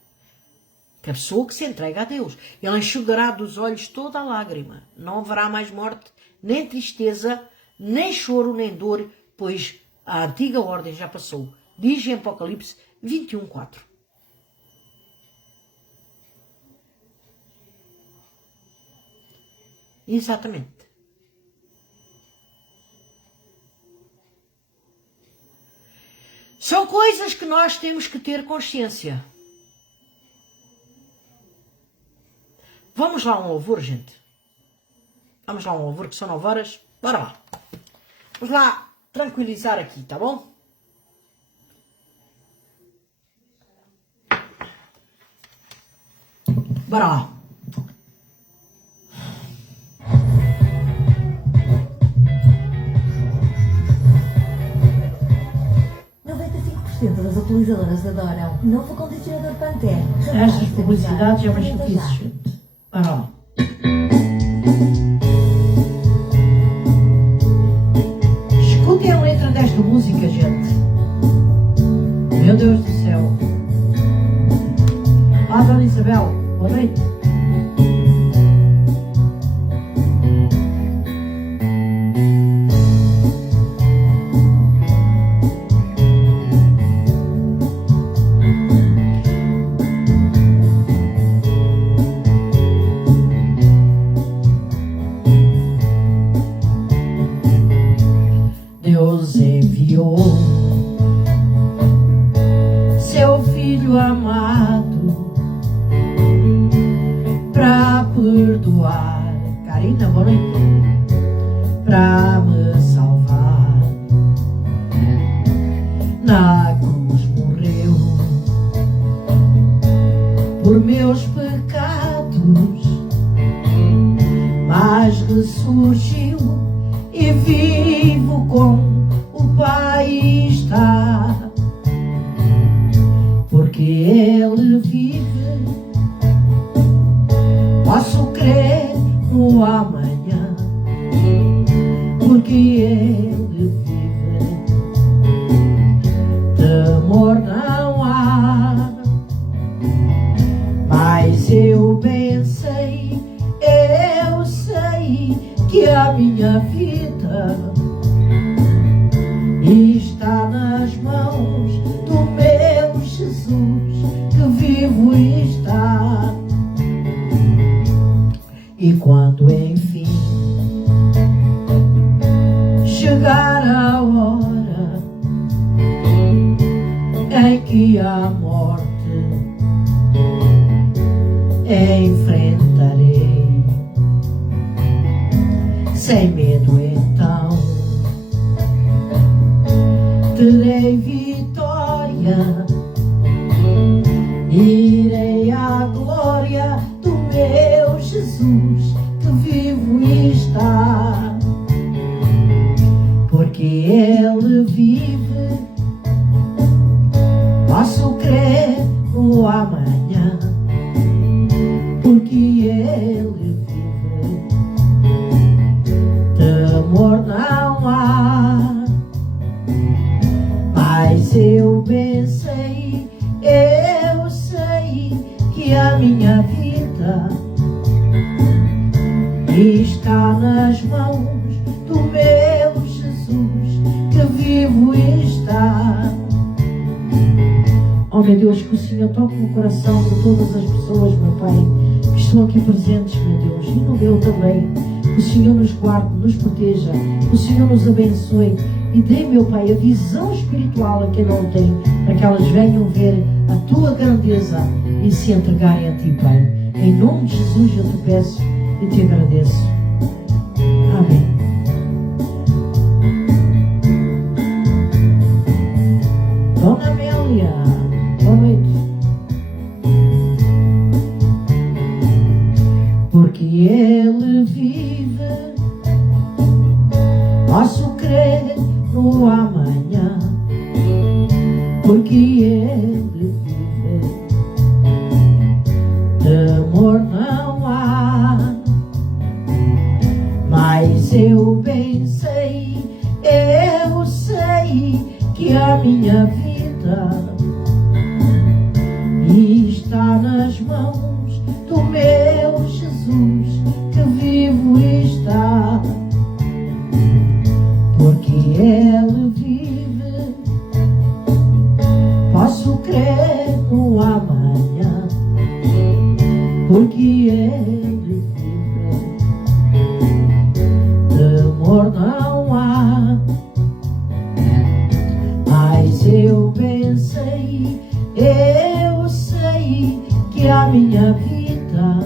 Que a pessoa que se entrega a Deus, Ele enxugará dos olhos toda a lágrima. Não haverá mais morte, nem tristeza, nem choro, nem dor, pois a antiga ordem já passou. Diz em Apocalipse 21, 4. Exatamente. São coisas que nós temos que ter consciência. Vamos lá a um louvor, gente. Vamos lá a um louvor, que são 9 horas. Bora lá. Vamos lá tranquilizar aqui, tá bom? Bora lá. Das utilizadoras adoram. Novo condicionador Pantene. Estas publicidades é uma chatice, gente. Bora lá. Escutem a letra desta música, gente. Meu Deus do céu. Ah, Dona Isabel, boa noite. Marina, boa noite. Para me salvar, na cruz morreu por meus pecados, mas ressurgiu e vivo com o Pai está, porque Ele vive. Posso crer no amanhã, porque Ele vive. Temor não há, mas eu bem sei, que a minha vida está nas mãos do meu Jesus, que vivo está. E quando enfim chegar a hora em que a morte enfrentarei, sem medo então terei vitória, irei à glória do meu Jesus, que vivo está, porque Ele vive. Posso crer no amanhã, porque Ele vive. Temor não há, mas eu bem sei, que a minha vida está nas mãos do meu Jesus, que vivo está. Oh meu Deus, que o Senhor toque no coração de todas as pessoas, meu Pai, que estão aqui presentes, meu Deus, e no meu também. Que o Senhor nos guarde, nos proteja, que o Senhor nos abençoe e dê, meu Pai, a visão espiritual a quem não tem, para que elas venham ver a Tua grandeza e se entregarem a Ti, Pai. Em nome de Jesus eu Te peço e Te agradeço. Amém. Dona Amélia, boa noite. Porque Ele vive, posso crer no amanhã, porque Ele vive. Temor não há, mas eu bem sei, que a minha vida está nas mãos do meu Jesus, que vivo está, porque Ele vive. Posso crer no amanhã, porque Ele vive. Temor não há, mas eu bem sei, que a minha vida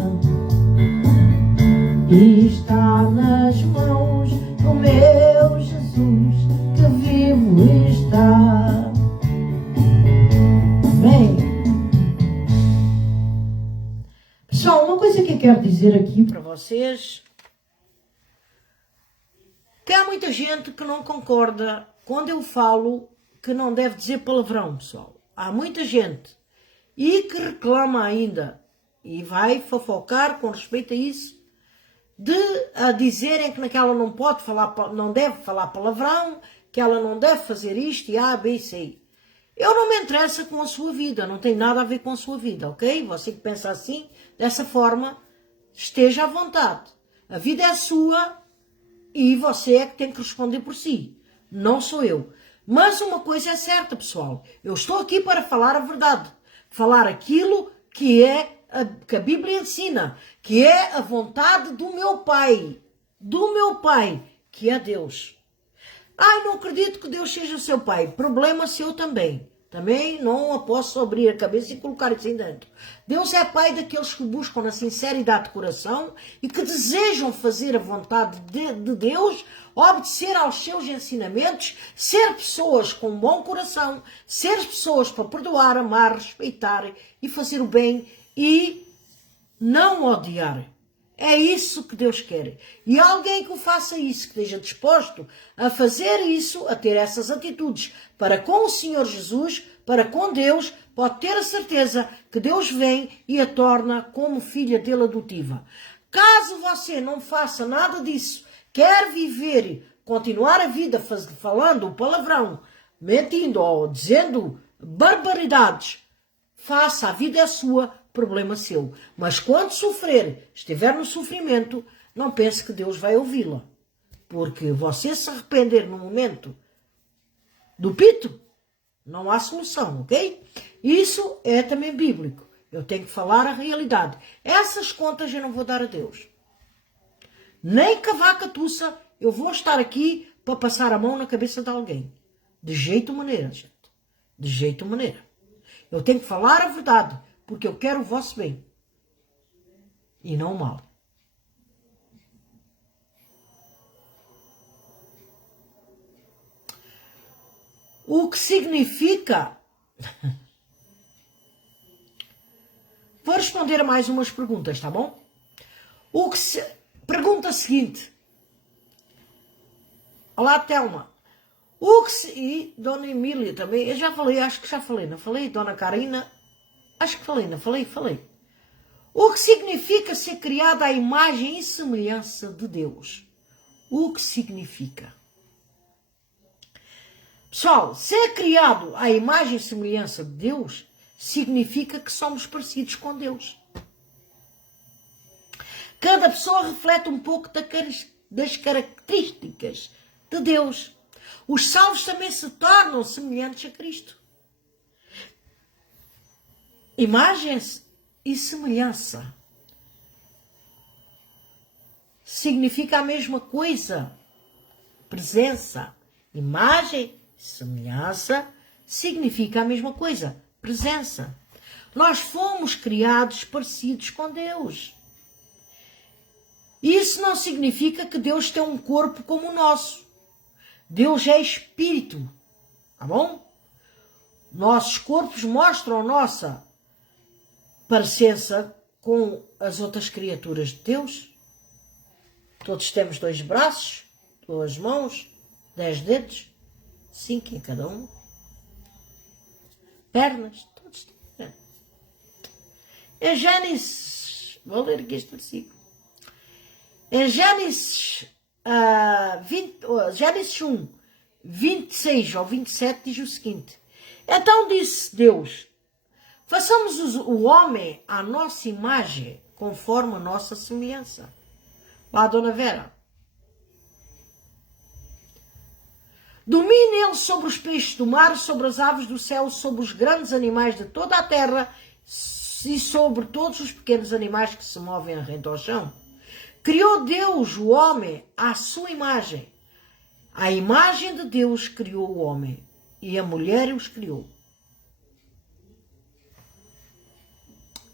está nas mãos do meu Jesus, que vivo está. Amém. Pessoal, uma coisa que eu quero dizer aqui para vocês, que há muita gente que não concorda quando eu falo que não deve dizer palavrão, pessoal. Há muita gente e que reclama ainda e vai fofocar com respeito a isso, a dizerem que naquela não pode falar, não deve falar palavrão, que ela não deve fazer isto e A, B e C. Eu não me interessa com a sua vida, não tem nada a ver com a sua vida, ok? Você que pensa assim, dessa forma, esteja à vontade. A vida é sua e você é que tem que responder por si, não sou eu. Mas uma coisa é certa, pessoal, eu estou aqui para falar a verdade, falar aquilo que que a Bíblia ensina, que é a vontade do meu Pai, que é Deus. Ai, não acredito que Deus seja seu Pai. Problema seu também. Também não posso abrir a cabeça e colocar isso em dentro. Deus é pai daqueles que buscam na sinceridade de coração e que desejam fazer a vontade de Deus, obedecer aos seus ensinamentos, ser pessoas com um bom coração, ser pessoas para perdoar, amar, respeitar e fazer o bem e não odiar. É isso que Deus quer. E alguém que o faça isso, que esteja disposto a fazer isso, a ter essas atitudes para com o Senhor Jesus, para com Deus, pode ter a certeza que Deus vem e a torna como filha dele adotiva. Caso você não faça nada disso, quer viver, continuar a vida falando o palavrão, mentindo ou dizendo barbaridades, faça, a vida é sua, problema seu. Mas quando sofrer, estiver no sofrimento, não pense que Deus vai ouvi-la. Porque você se arrepender no momento do pito, não há solução, ok? Isso é também bíblico. Eu tenho que falar a realidade. Essas contas eu não vou dar a Deus. Nem cavaca tussa eu vou estar aqui para passar a mão na cabeça de alguém. De jeito maneira, gente. De jeito maneira. Eu tenho que falar a verdade, porque eu quero o vosso bem. E não o mal. O que significa... Vou responder a mais umas perguntas, tá bom? Pergunta seguinte. Olá, Telma. E Dona Emília também. Eu já falei, acho que já falei, não falei? Dona Karina... Acho que falei, não falei? Falei. O que significa ser criada à imagem e semelhança de Deus? O que significa? Pessoal, ser criado à imagem e semelhança de Deus significa que somos parecidos com Deus. Cada pessoa reflete um pouco das características de Deus. Os salvos também se tornam semelhantes a Cristo. Imagem e semelhança significa a mesma coisa. Presença. Imagem e semelhança significa a mesma coisa. Presença. Nós fomos criados parecidos com Deus. Isso não significa que Deus tem um corpo como o nosso. Deus é espírito. Tá bom? Nossos corpos mostram a nossa parecença com as outras criaturas de Deus. Todos temos 2 braços, 2 mãos, 10 dedos, 5 em cada um. Pernas, todos temos. Em Gênesis, vou ler aqui este versículo. Em Gênesis, Gênesis 1, 26 ao 27 diz o seguinte. Então disse Deus, façamos o homem à nossa imagem, conforme a nossa semelhança. Lá, Dona Vera. Domine ele sobre os peixes do mar, sobre as aves do céu, sobre os grandes animais de toda a terra e sobre todos os pequenos animais que se movem a rente ao chão. Criou Deus o homem à sua imagem. A imagem de Deus criou o homem e a mulher os criou.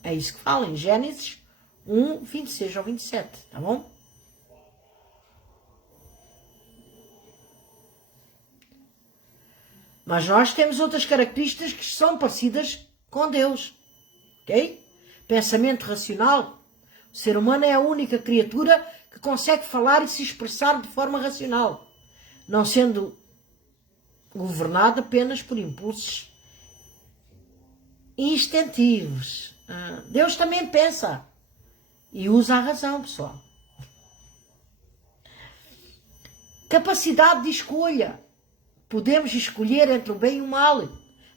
É isso que fala em Gênesis 1, 26 ao 27, tá bom? Mas nós temos outras características que são parecidas com Deus, ok? Pensamento racional. O ser humano é a única criatura que consegue falar e se expressar de forma racional, não sendo governado apenas por impulsos instintivos. Deus também pensa e usa a razão, pessoal. Capacidade de escolha. Podemos escolher entre o bem e o mal.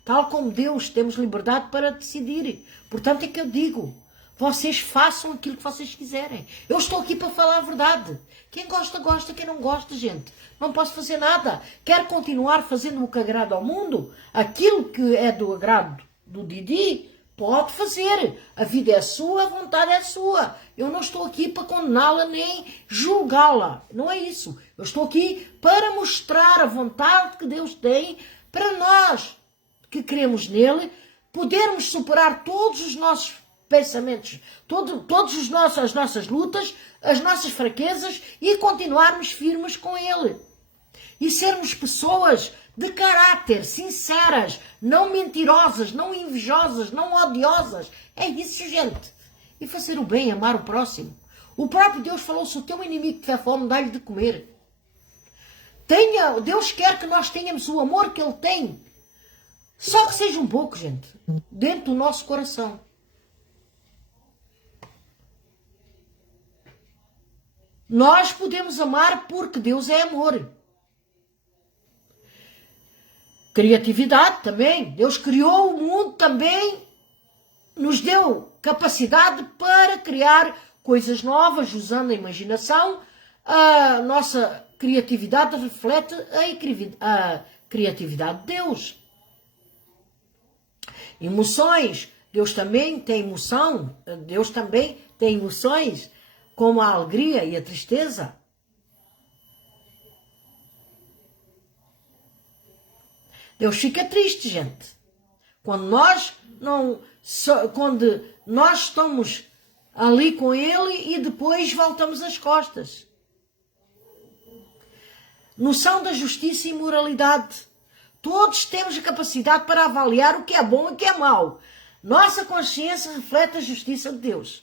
Tal como Deus, temos liberdade para decidir. Portanto, é que eu digo, vocês façam aquilo que vocês quiserem. Eu estou aqui para falar a verdade. Quem gosta, gosta. Quem não gosta, gente, não posso fazer nada. Quer continuar fazendo o que agrada ao mundo? Aquilo que é do agrado do Didi, pode fazer. A vida é sua, a vontade é sua. Eu não estou aqui para condená-la nem julgá-la. Não é isso. Eu estou aqui para mostrar a vontade que Deus tem para nós. que cremos nele, podermos superar todos os nossos pensamentos, as nossas lutas, as nossas fraquezas e continuarmos firmes com ele. E sermos pessoas de caráter, sinceras, não mentirosas, não invejosas, não odiosas. É isso, gente. E fazer o bem, amar o próximo. O próprio Deus falou, se o teu inimigo tiver fome, dá-lhe de comer. Deus quer que nós tenhamos o amor que ele tem. Só que seja um pouco, gente, dentro do nosso coração. Nós podemos amar porque Deus é amor. Criatividade também. Deus criou o mundo também. Nos deu capacidade para criar coisas novas, usando a imaginação. A nossa criatividade reflete a criatividade de Deus. Emoções. Deus também tem emoção. Deus também tem emoções, como a alegria e a tristeza. Deus fica triste, gente. Quando nós estamos ali com ele e depois voltamos as costas. Noção da justiça e moralidade. Todos temos a capacidade para avaliar o que é bom e o que é mau. Nossa consciência reflete a justiça de Deus.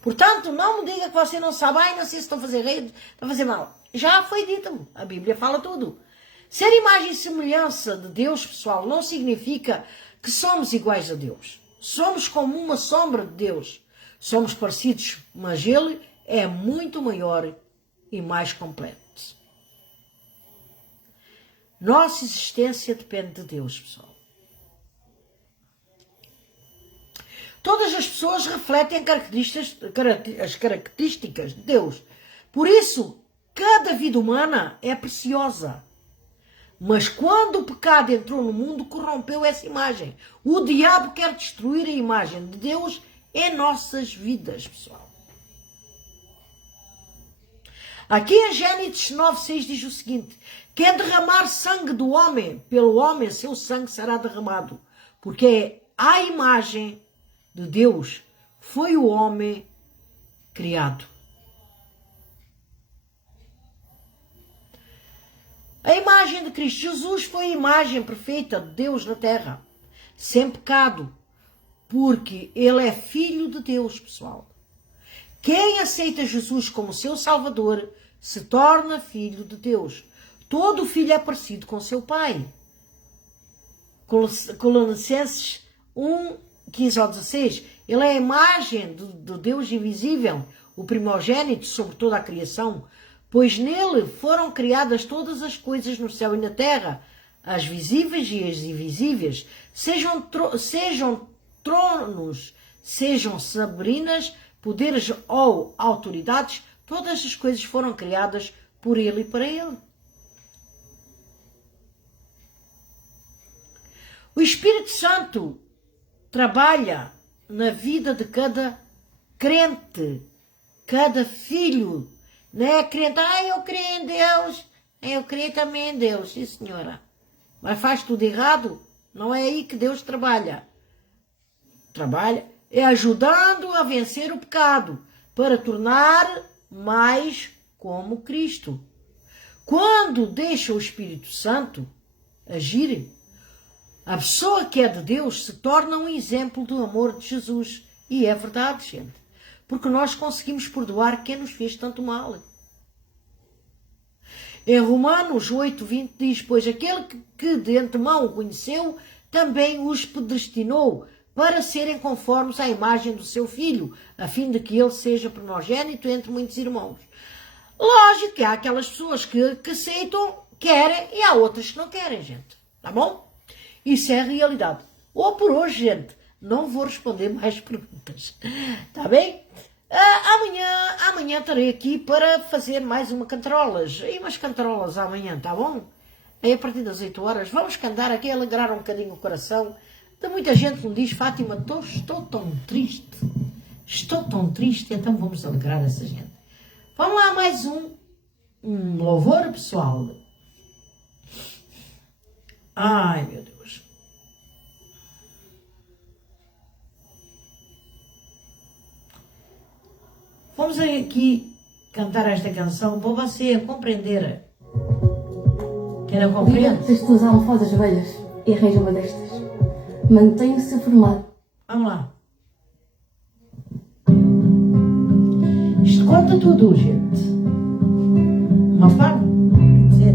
Portanto, não me diga que você não sabe, não sei se estão a fazer rei, estão a fazer mal. Já foi dito, a Bíblia fala tudo. Ser imagem e semelhança de Deus, pessoal, não significa que somos iguais a Deus. Somos como uma sombra de Deus. Somos parecidos, mas Ele é muito maior e mais completo. Nossa existência depende de Deus, pessoal. Todas as pessoas refletem as características de Deus. Por isso, cada vida humana é preciosa. Mas quando o pecado entrou no mundo, corrompeu essa imagem. O diabo quer destruir a imagem de Deus em nossas vidas, pessoal. Aqui em Gênesis 9:6 diz o seguinte: quer derramar sangue do homem, pelo homem seu sangue será derramado. Porque a imagem de Deus foi o homem criado. A imagem de Cristo Jesus foi a imagem perfeita de Deus na terra, sem pecado, porque Ele é Filho de Deus, pessoal. Quem aceita Jesus como seu Salvador se torna filho de Deus. Todo filho é parecido com seu pai. Colossenses 1:15-16. Ele é a imagem do Deus invisível, o primogênito sobre toda a criação, pois nele foram criadas todas as coisas no céu e na terra, as visíveis e as invisíveis, sejam tronos, sejam soberanias, poderes ou autoridades, todas as coisas foram criadas por ele e para ele. O Espírito Santo trabalha na vida de cada crente, cada filho. Não é crente, eu creio em Deus, eu creio também em Deus, sim senhora. Mas faz tudo errado, não é aí que Deus trabalha. Trabalha é ajudando a vencer o pecado, para tornar mais como Cristo. Quando deixa o Espírito Santo agir, a pessoa que é de Deus se torna um exemplo do amor de Jesus. E é verdade, gente. Porque nós conseguimos perdoar quem nos fez tanto mal. Em Romanos 8:20 diz, pois aquele que de antemão o conheceu, também os predestinou para serem conformes à imagem do seu Filho, a fim de que ele seja primogênito entre muitos irmãos. Lógico que há aquelas pessoas que aceitam, querem, e há outras que não querem, gente. Tá bom? Isso é a realidade. Ou por hoje, gente, não vou responder mais perguntas. Tá bem? Amanhã estarei aqui para fazer mais uma cantarolas. E umas cantarolas amanhã, tá bom? Aí a partir das 8 horas vamos cantar aqui, alegrar um bocadinho o coração. Tem muita gente que me diz, Fátima, estou tão triste. Estou tão triste, então vamos alegrar essa gente. Vamos lá, mais um louvor, pessoal. Ai, meu Deus. Vamos aqui cantar esta canção para você compreender. Quem não compreende? Liga as tuas almofadas velhas e arranja uma destas. Mantenha o seu formato. Vamos lá. Isto conta tudo, gente. Uma parte, quer dizer.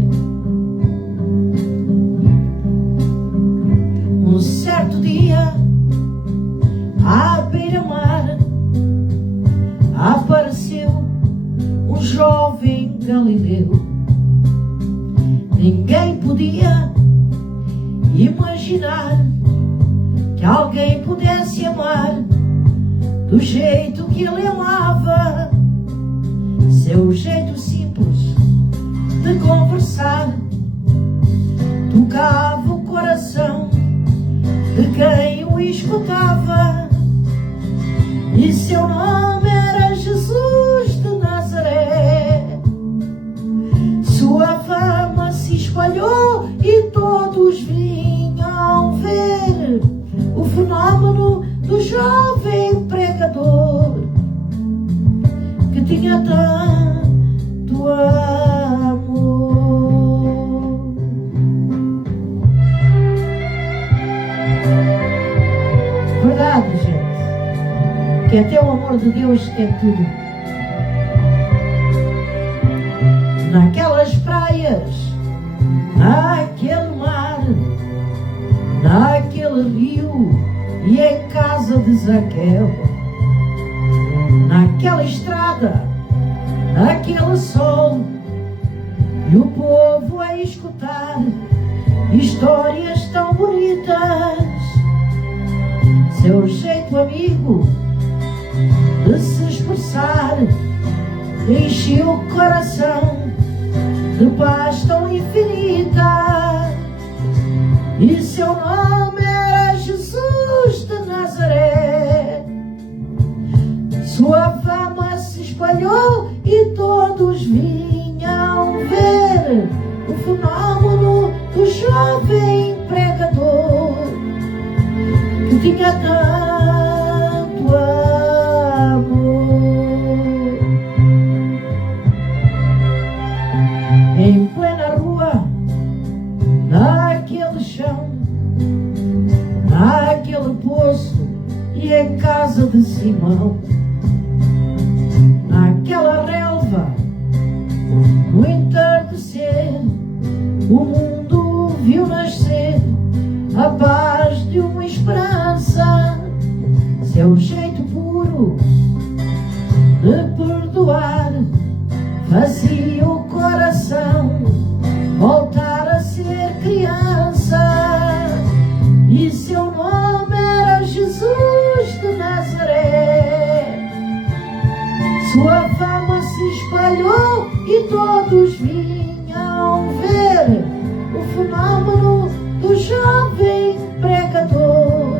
Um certo dia, à beira-mar, apareceu um jovem galileu. Ninguém podia imaginar que alguém pudesse amar do jeito que ele amava. Seu jeito simples de conversar tocava o coração de quem o escutava. E seu nome era Jesus de Nazaré. Sua fama se espalhou e todos vinham ver o fenômeno do jovem pregador que tinha tanto amor. Verdade, gente, que até o amor de Deus tem tudo. Naquelas praias, naquele mar, naquele rio e em casa de Zaqueu, naquela estrada, naquele sol, e o povo a escutar histórias tão bonitas. Seu jeito amigo de se expressar encheu o coração de paz tão infinita. E seu nome era Jesus de Nazaré. Sua fama se espalhou e todos vinham ver o fenômeno do jovem pregador que tinha tanto amor. Em plena rua, naquele chão, naquele poço e em casa de Simão, naquela relva, no entardecer, o mundo viu nascer a paz de uma esperança. Seu jeito puro de perdoar fazia o coração voltar a ser criança. E seu nome era Jesus de Nazaré. Sua fama se espalhou e todos vinham ver o fenômeno do jovem pregador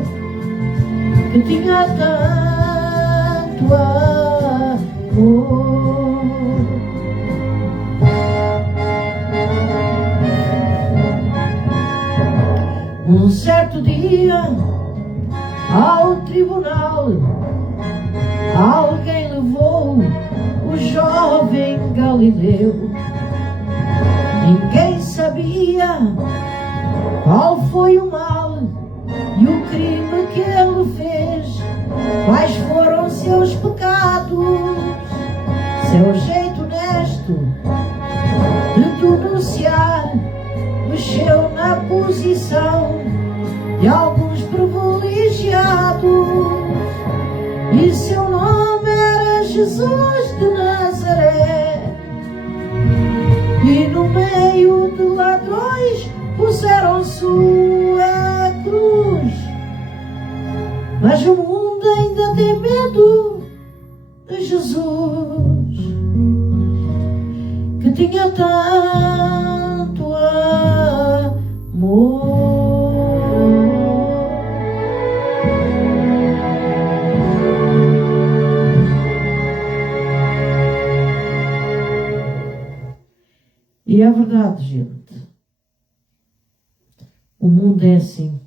que tinha tanto amor. Um certo dia, ao tribunal, alguém levou o jovem Galileu. Ninguém sabia qual foi o mal e o crime que ele fez, quais foram seus pecados. Seu jeito honesto de denunciar mexeu na posição de alguns privilegiados. E seu nome era Jesus de Nazaré. E no meio de ladrões puseram sua cruz. Mas o mundo ainda tem medo de Jesus, que tinha tanto amor. E é verdade, gente. O mundo é assim.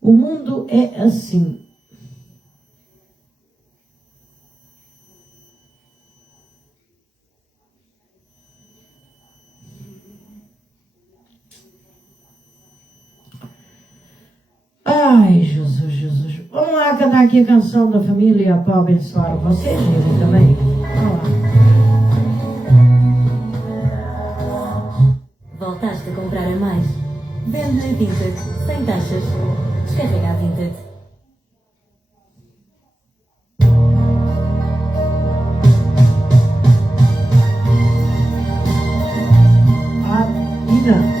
O mundo é assim. Ai, Jesus, Jesus. Vamos lá cantar aqui a canção da família para abençoar vocês, gente, também. Vamos lá. Voltaste a comprar a mais? Vende na Vinted, sem taxas. Descarrega a Vinted. A Ina.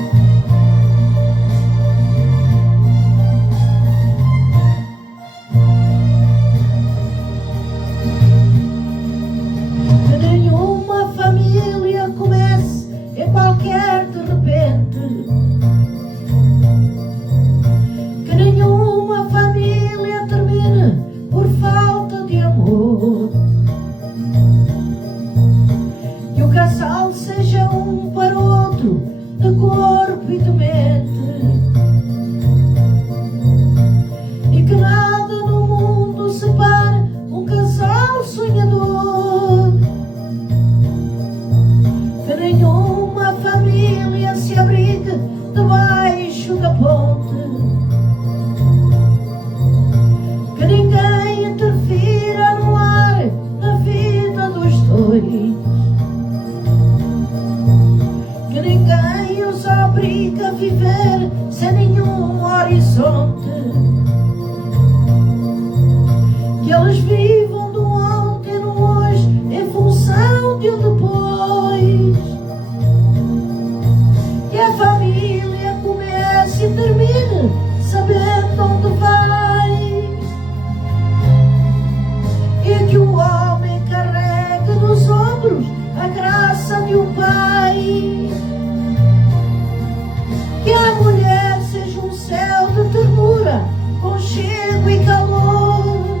Nenhuma família comece em qualquer de repente. Que nenhuma família termine por falta de amor. Que o casal seja um para o outro, de corpo e de mente. E que nada no mundo separe um casal sonhador. Que nenhuma família se abrigue debaixo da ponte. Que ninguém interfira no ar, na vida dos dois. Que ninguém os obriga a viver sem nenhum horizonte. Que eles vivam do ontem no hoje em função de um depois. Que a família comece e termine sabendo onde vai. E que o homem carregue nos ombros a graça de um pai. Que a mulher seja um céu de ternura, conchego e calor.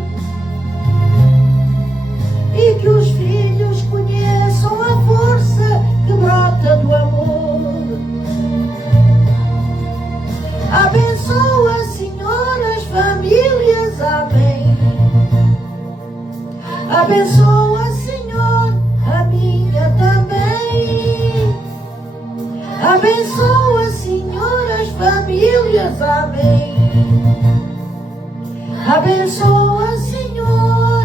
E que os filhos conheçam a força que brota do amor. Abençoa, Senhor, as famílias, amém. Abençoa, Senhor, a minha também. Abençoa, Senhor, as famílias, amém. Abençoa, Senhor,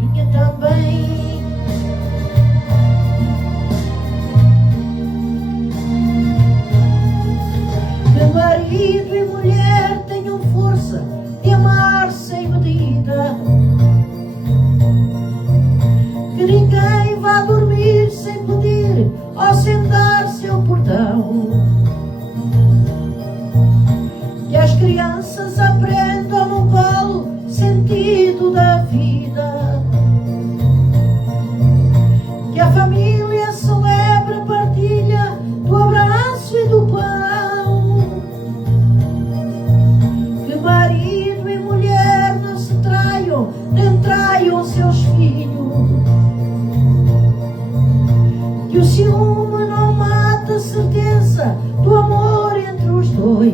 minha também. Que marido e mulher tenham força de amar sem medida. Que ninguém vá dormir sem pedir ou sem dar seu perdão. Que as crianças aprendam no colo sentido da vida. Que a família celebre a partilha do abraço e do pão. Que marido e mulher não se traiam, nem traiam seus filhos. Que o ciúme não mata a certeza do amor entre os dois.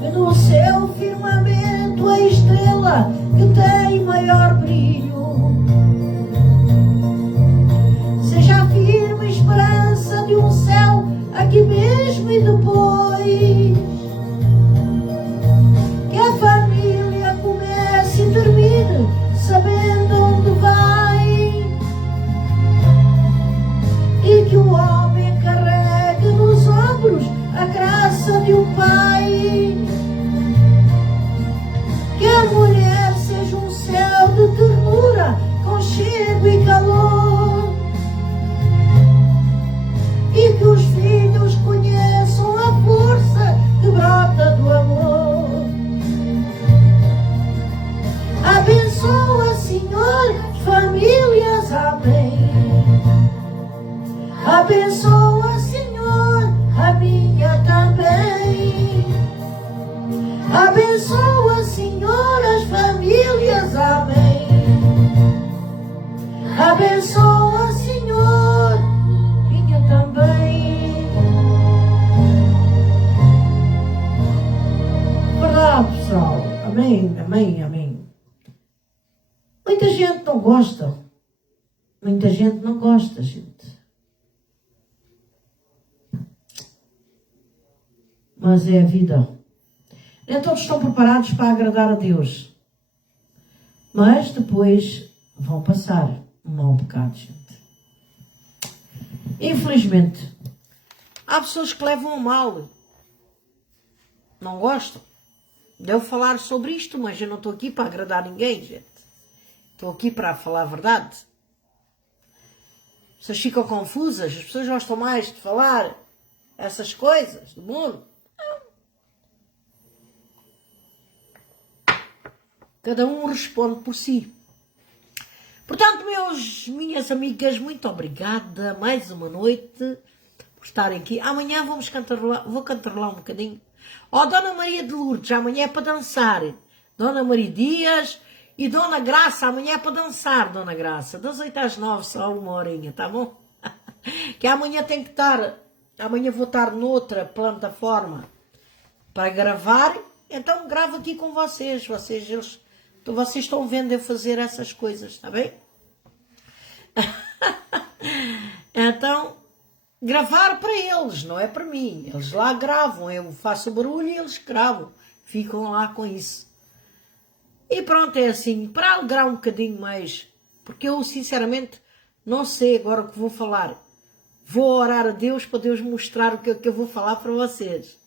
Que no seu firmamento a estrela que tem maior brilho seja a firme esperança de um céu aqui mesmo e depois. Que a família comece e termine sabendo onde vai. E que o homem carregue nos ombros a graça de um pai. Que a mulher seja um céu de ternura, conchego e calor. E que os filhos conheçam a força que brota do amor. Abençoa, Senhor, famílias, amém. Abençoa, Senhor, a minha também. Abençoa, Senhor, as famílias, amém. Abençoa, Senhor, minha também. Verdade, pessoal. Amém, amém, amém. Muita gente não gosta. Muita gente não gosta, gente. Mas é a vida. Nem todos estão preparados para agradar a Deus. Mas depois vão passar um mau bocado, gente. Infelizmente. Há pessoas que levam a mal. Não gostam. Devo falar sobre isto, mas eu não estou aqui para agradar ninguém, gente. Estou aqui para falar a verdade. As pessoas ficam confusas, as pessoas gostam mais de falar essas coisas do mundo. Cada um responde por si. Portanto, minhas amigas, muito obrigada. Mais uma noite por estarem aqui. Amanhã vou cantarolar um bocadinho. Dona Maria de Lourdes, amanhã é para dançar. Dona Maria Dias e Dona Graça, amanhã é para dançar, Dona Graça. Das 8 às 9, só uma horinha, tá bom? Que amanhã tem que estar... Amanhã vou estar noutra plataforma para gravar. Então gravo aqui com vocês. Vocês estão vendo eu fazer essas coisas, está bem? Então, gravar para eles, não é para mim. Eles lá gravam, eu faço barulho e eles gravam. Ficam lá com isso. E pronto, é assim, para alegrar um bocadinho mais. Porque eu, sinceramente, não sei agora o que vou falar. Vou orar a Deus para Deus mostrar o que eu vou falar para vocês.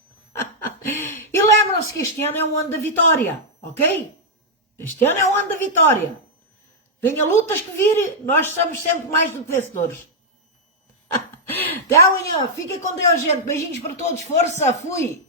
E lembram-se que este ano é o ano da vitória, ok? Este ano é o ano da vitória. Venha lutas que virem, nós somos sempre mais do que vencedores. Até amanhã, fiquem com Deus, gente. Beijinhos para todos, força, fui!